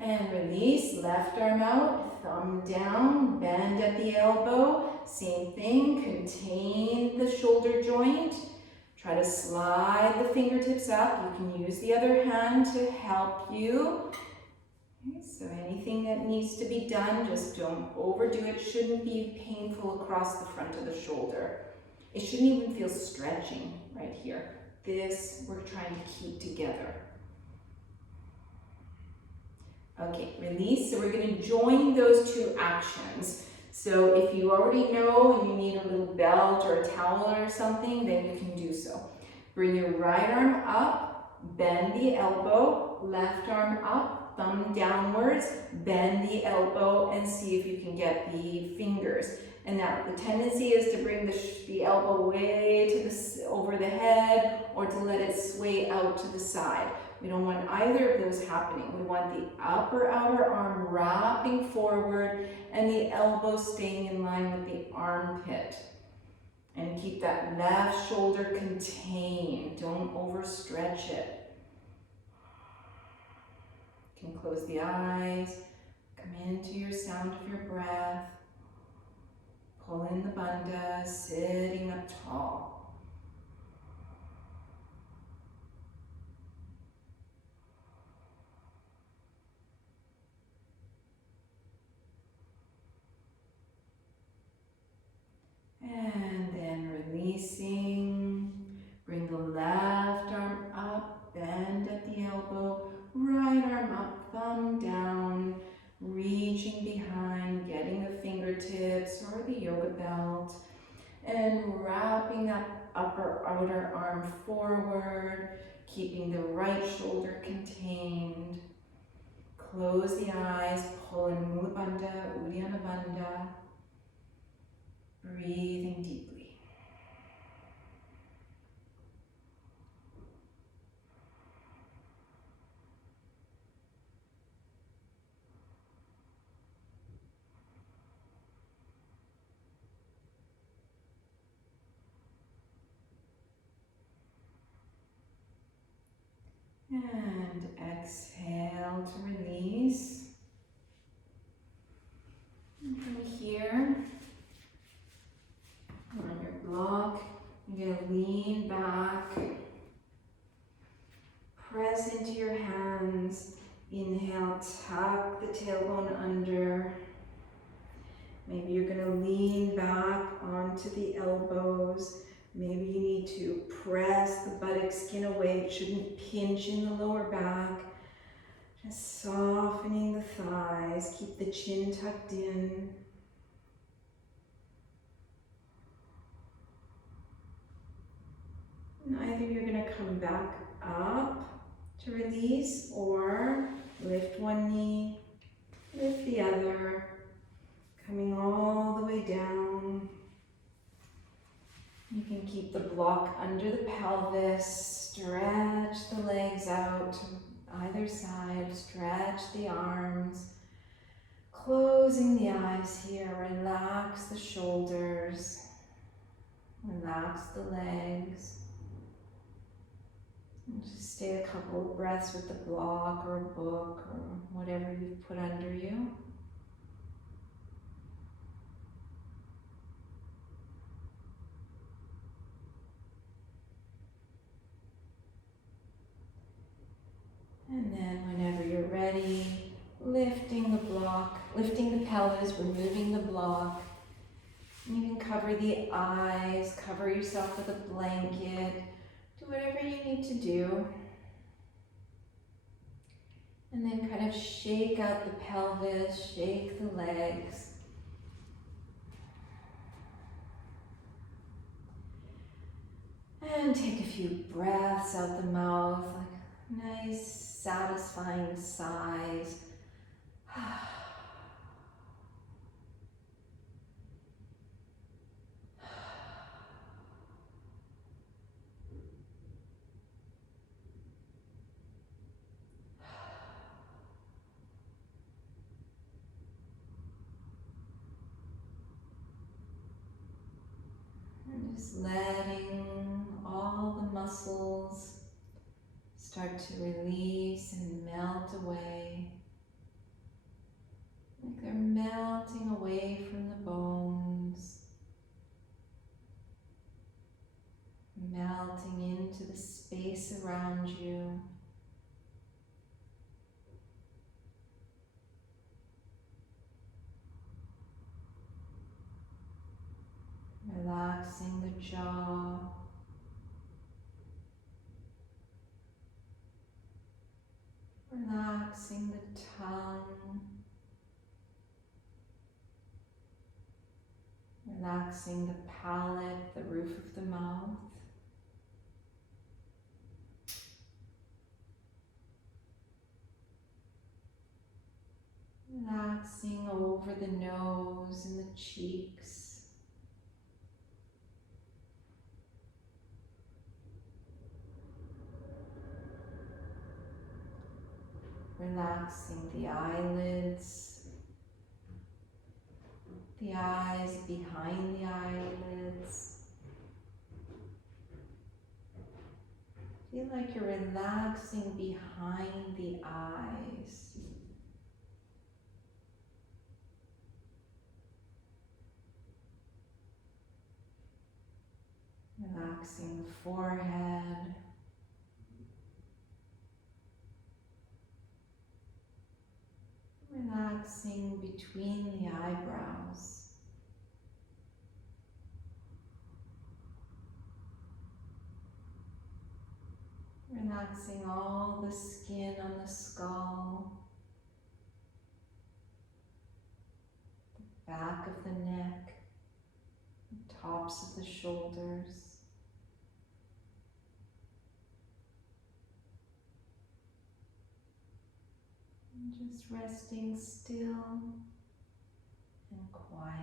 And release, left arm out, thumb down, bend at the elbow. Same thing, contain the shoulder joint. Try to slide the fingertips up. You can use the other hand to help you. Okay, so anything that needs to be done, just don't overdo it. Shouldn't be painful across the front of the shoulder. It shouldn't even feel stretching right here. This we're trying to keep together. Okay, release. So we're going to join those two actions. So if you already know and you need a little belt or a towel or something, then you can do so. Bring your right arm up, bend the elbow, left arm up, thumb downwards, bend the elbow, and see if you can get the fingers. And now the tendency is to bring the elbow way to over the head or to let it sway out to the side. We don't want either of those happening. We want the upper outer arm wrapping forward and the elbow staying in line with the armpit. And keep that left shoulder contained. Don't overstretch it. You can close the eyes. Come into your sound of your breath. Pull in the bandha, sitting up tall. And then releasing. Bring the left arm up, bend at the elbow, right arm up, thumb down. Reaching behind, getting the fingertips or the yoga belt, and wrapping that upper outer arm forward, keeping the right shoulder contained. Close the eyes, pull in Mula Bandha, Uddiyana Bandha. Breathing deeply. And exhale to release. And from here, on your block, you're going to lean back. Press into your hands. Inhale, tuck the tailbone under. Maybe you're going to lean back onto the elbows. Maybe you need to press the buttock skin away. It shouldn't pinch in the lower back. Just softening the thighs. Keep the chin tucked in. And either you're going to come back up to release, or lift one knee, lift the other, coming all the way down. You can keep the block under the pelvis, stretch the legs out to either side, stretch the arms, closing the eyes here, relax the shoulders, relax the legs. And just stay a couple of breaths with the block or a book or whatever you've put under you. And then whenever you're ready, lifting the block, lifting the pelvis, removing the block. You can cover the eyes, cover yourself with a blanket, do whatever you need to do. And then kind of shake out the pelvis, shake the legs. And take a few breaths out the mouth, like nice satisfying sighs. And just letting all the muscles start to release and melt away, like they're melting away from the bones, melting into the space around you. Relaxing the jaw. Relaxing the tongue. Relaxing the palate, the roof of the mouth. Relaxing over the nose and the cheeks. Relaxing the eyelids, the eyes behind the eyelids. Feel like you're relaxing behind the eyes. Relaxing the forehead. Relaxing between the eyebrows. Relaxing all the skin on the skull, the back of the neck, the tops of the shoulders. And just resting still and quiet.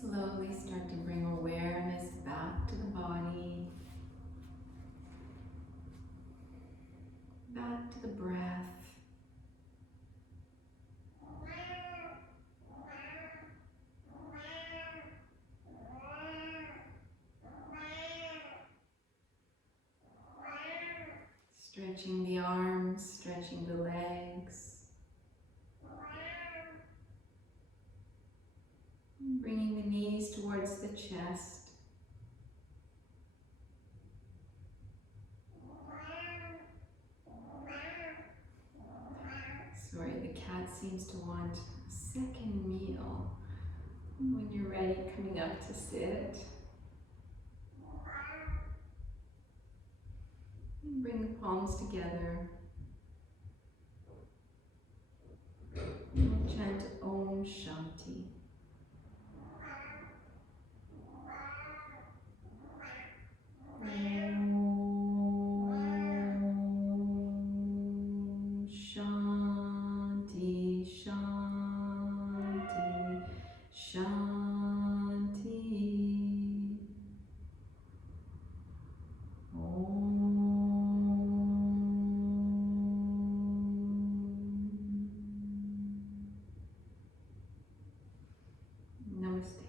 Slowly start to bring awareness back to the body, back to the breath. Stretching the arms, stretching the legs. Bringing the knees towards the chest. Sorry, the cat seems to want a second meal. When you're ready, coming up to sit. And bring the palms together. And we'll chant Om Shanti. Shanti, Shanti, Shanti. Namaste.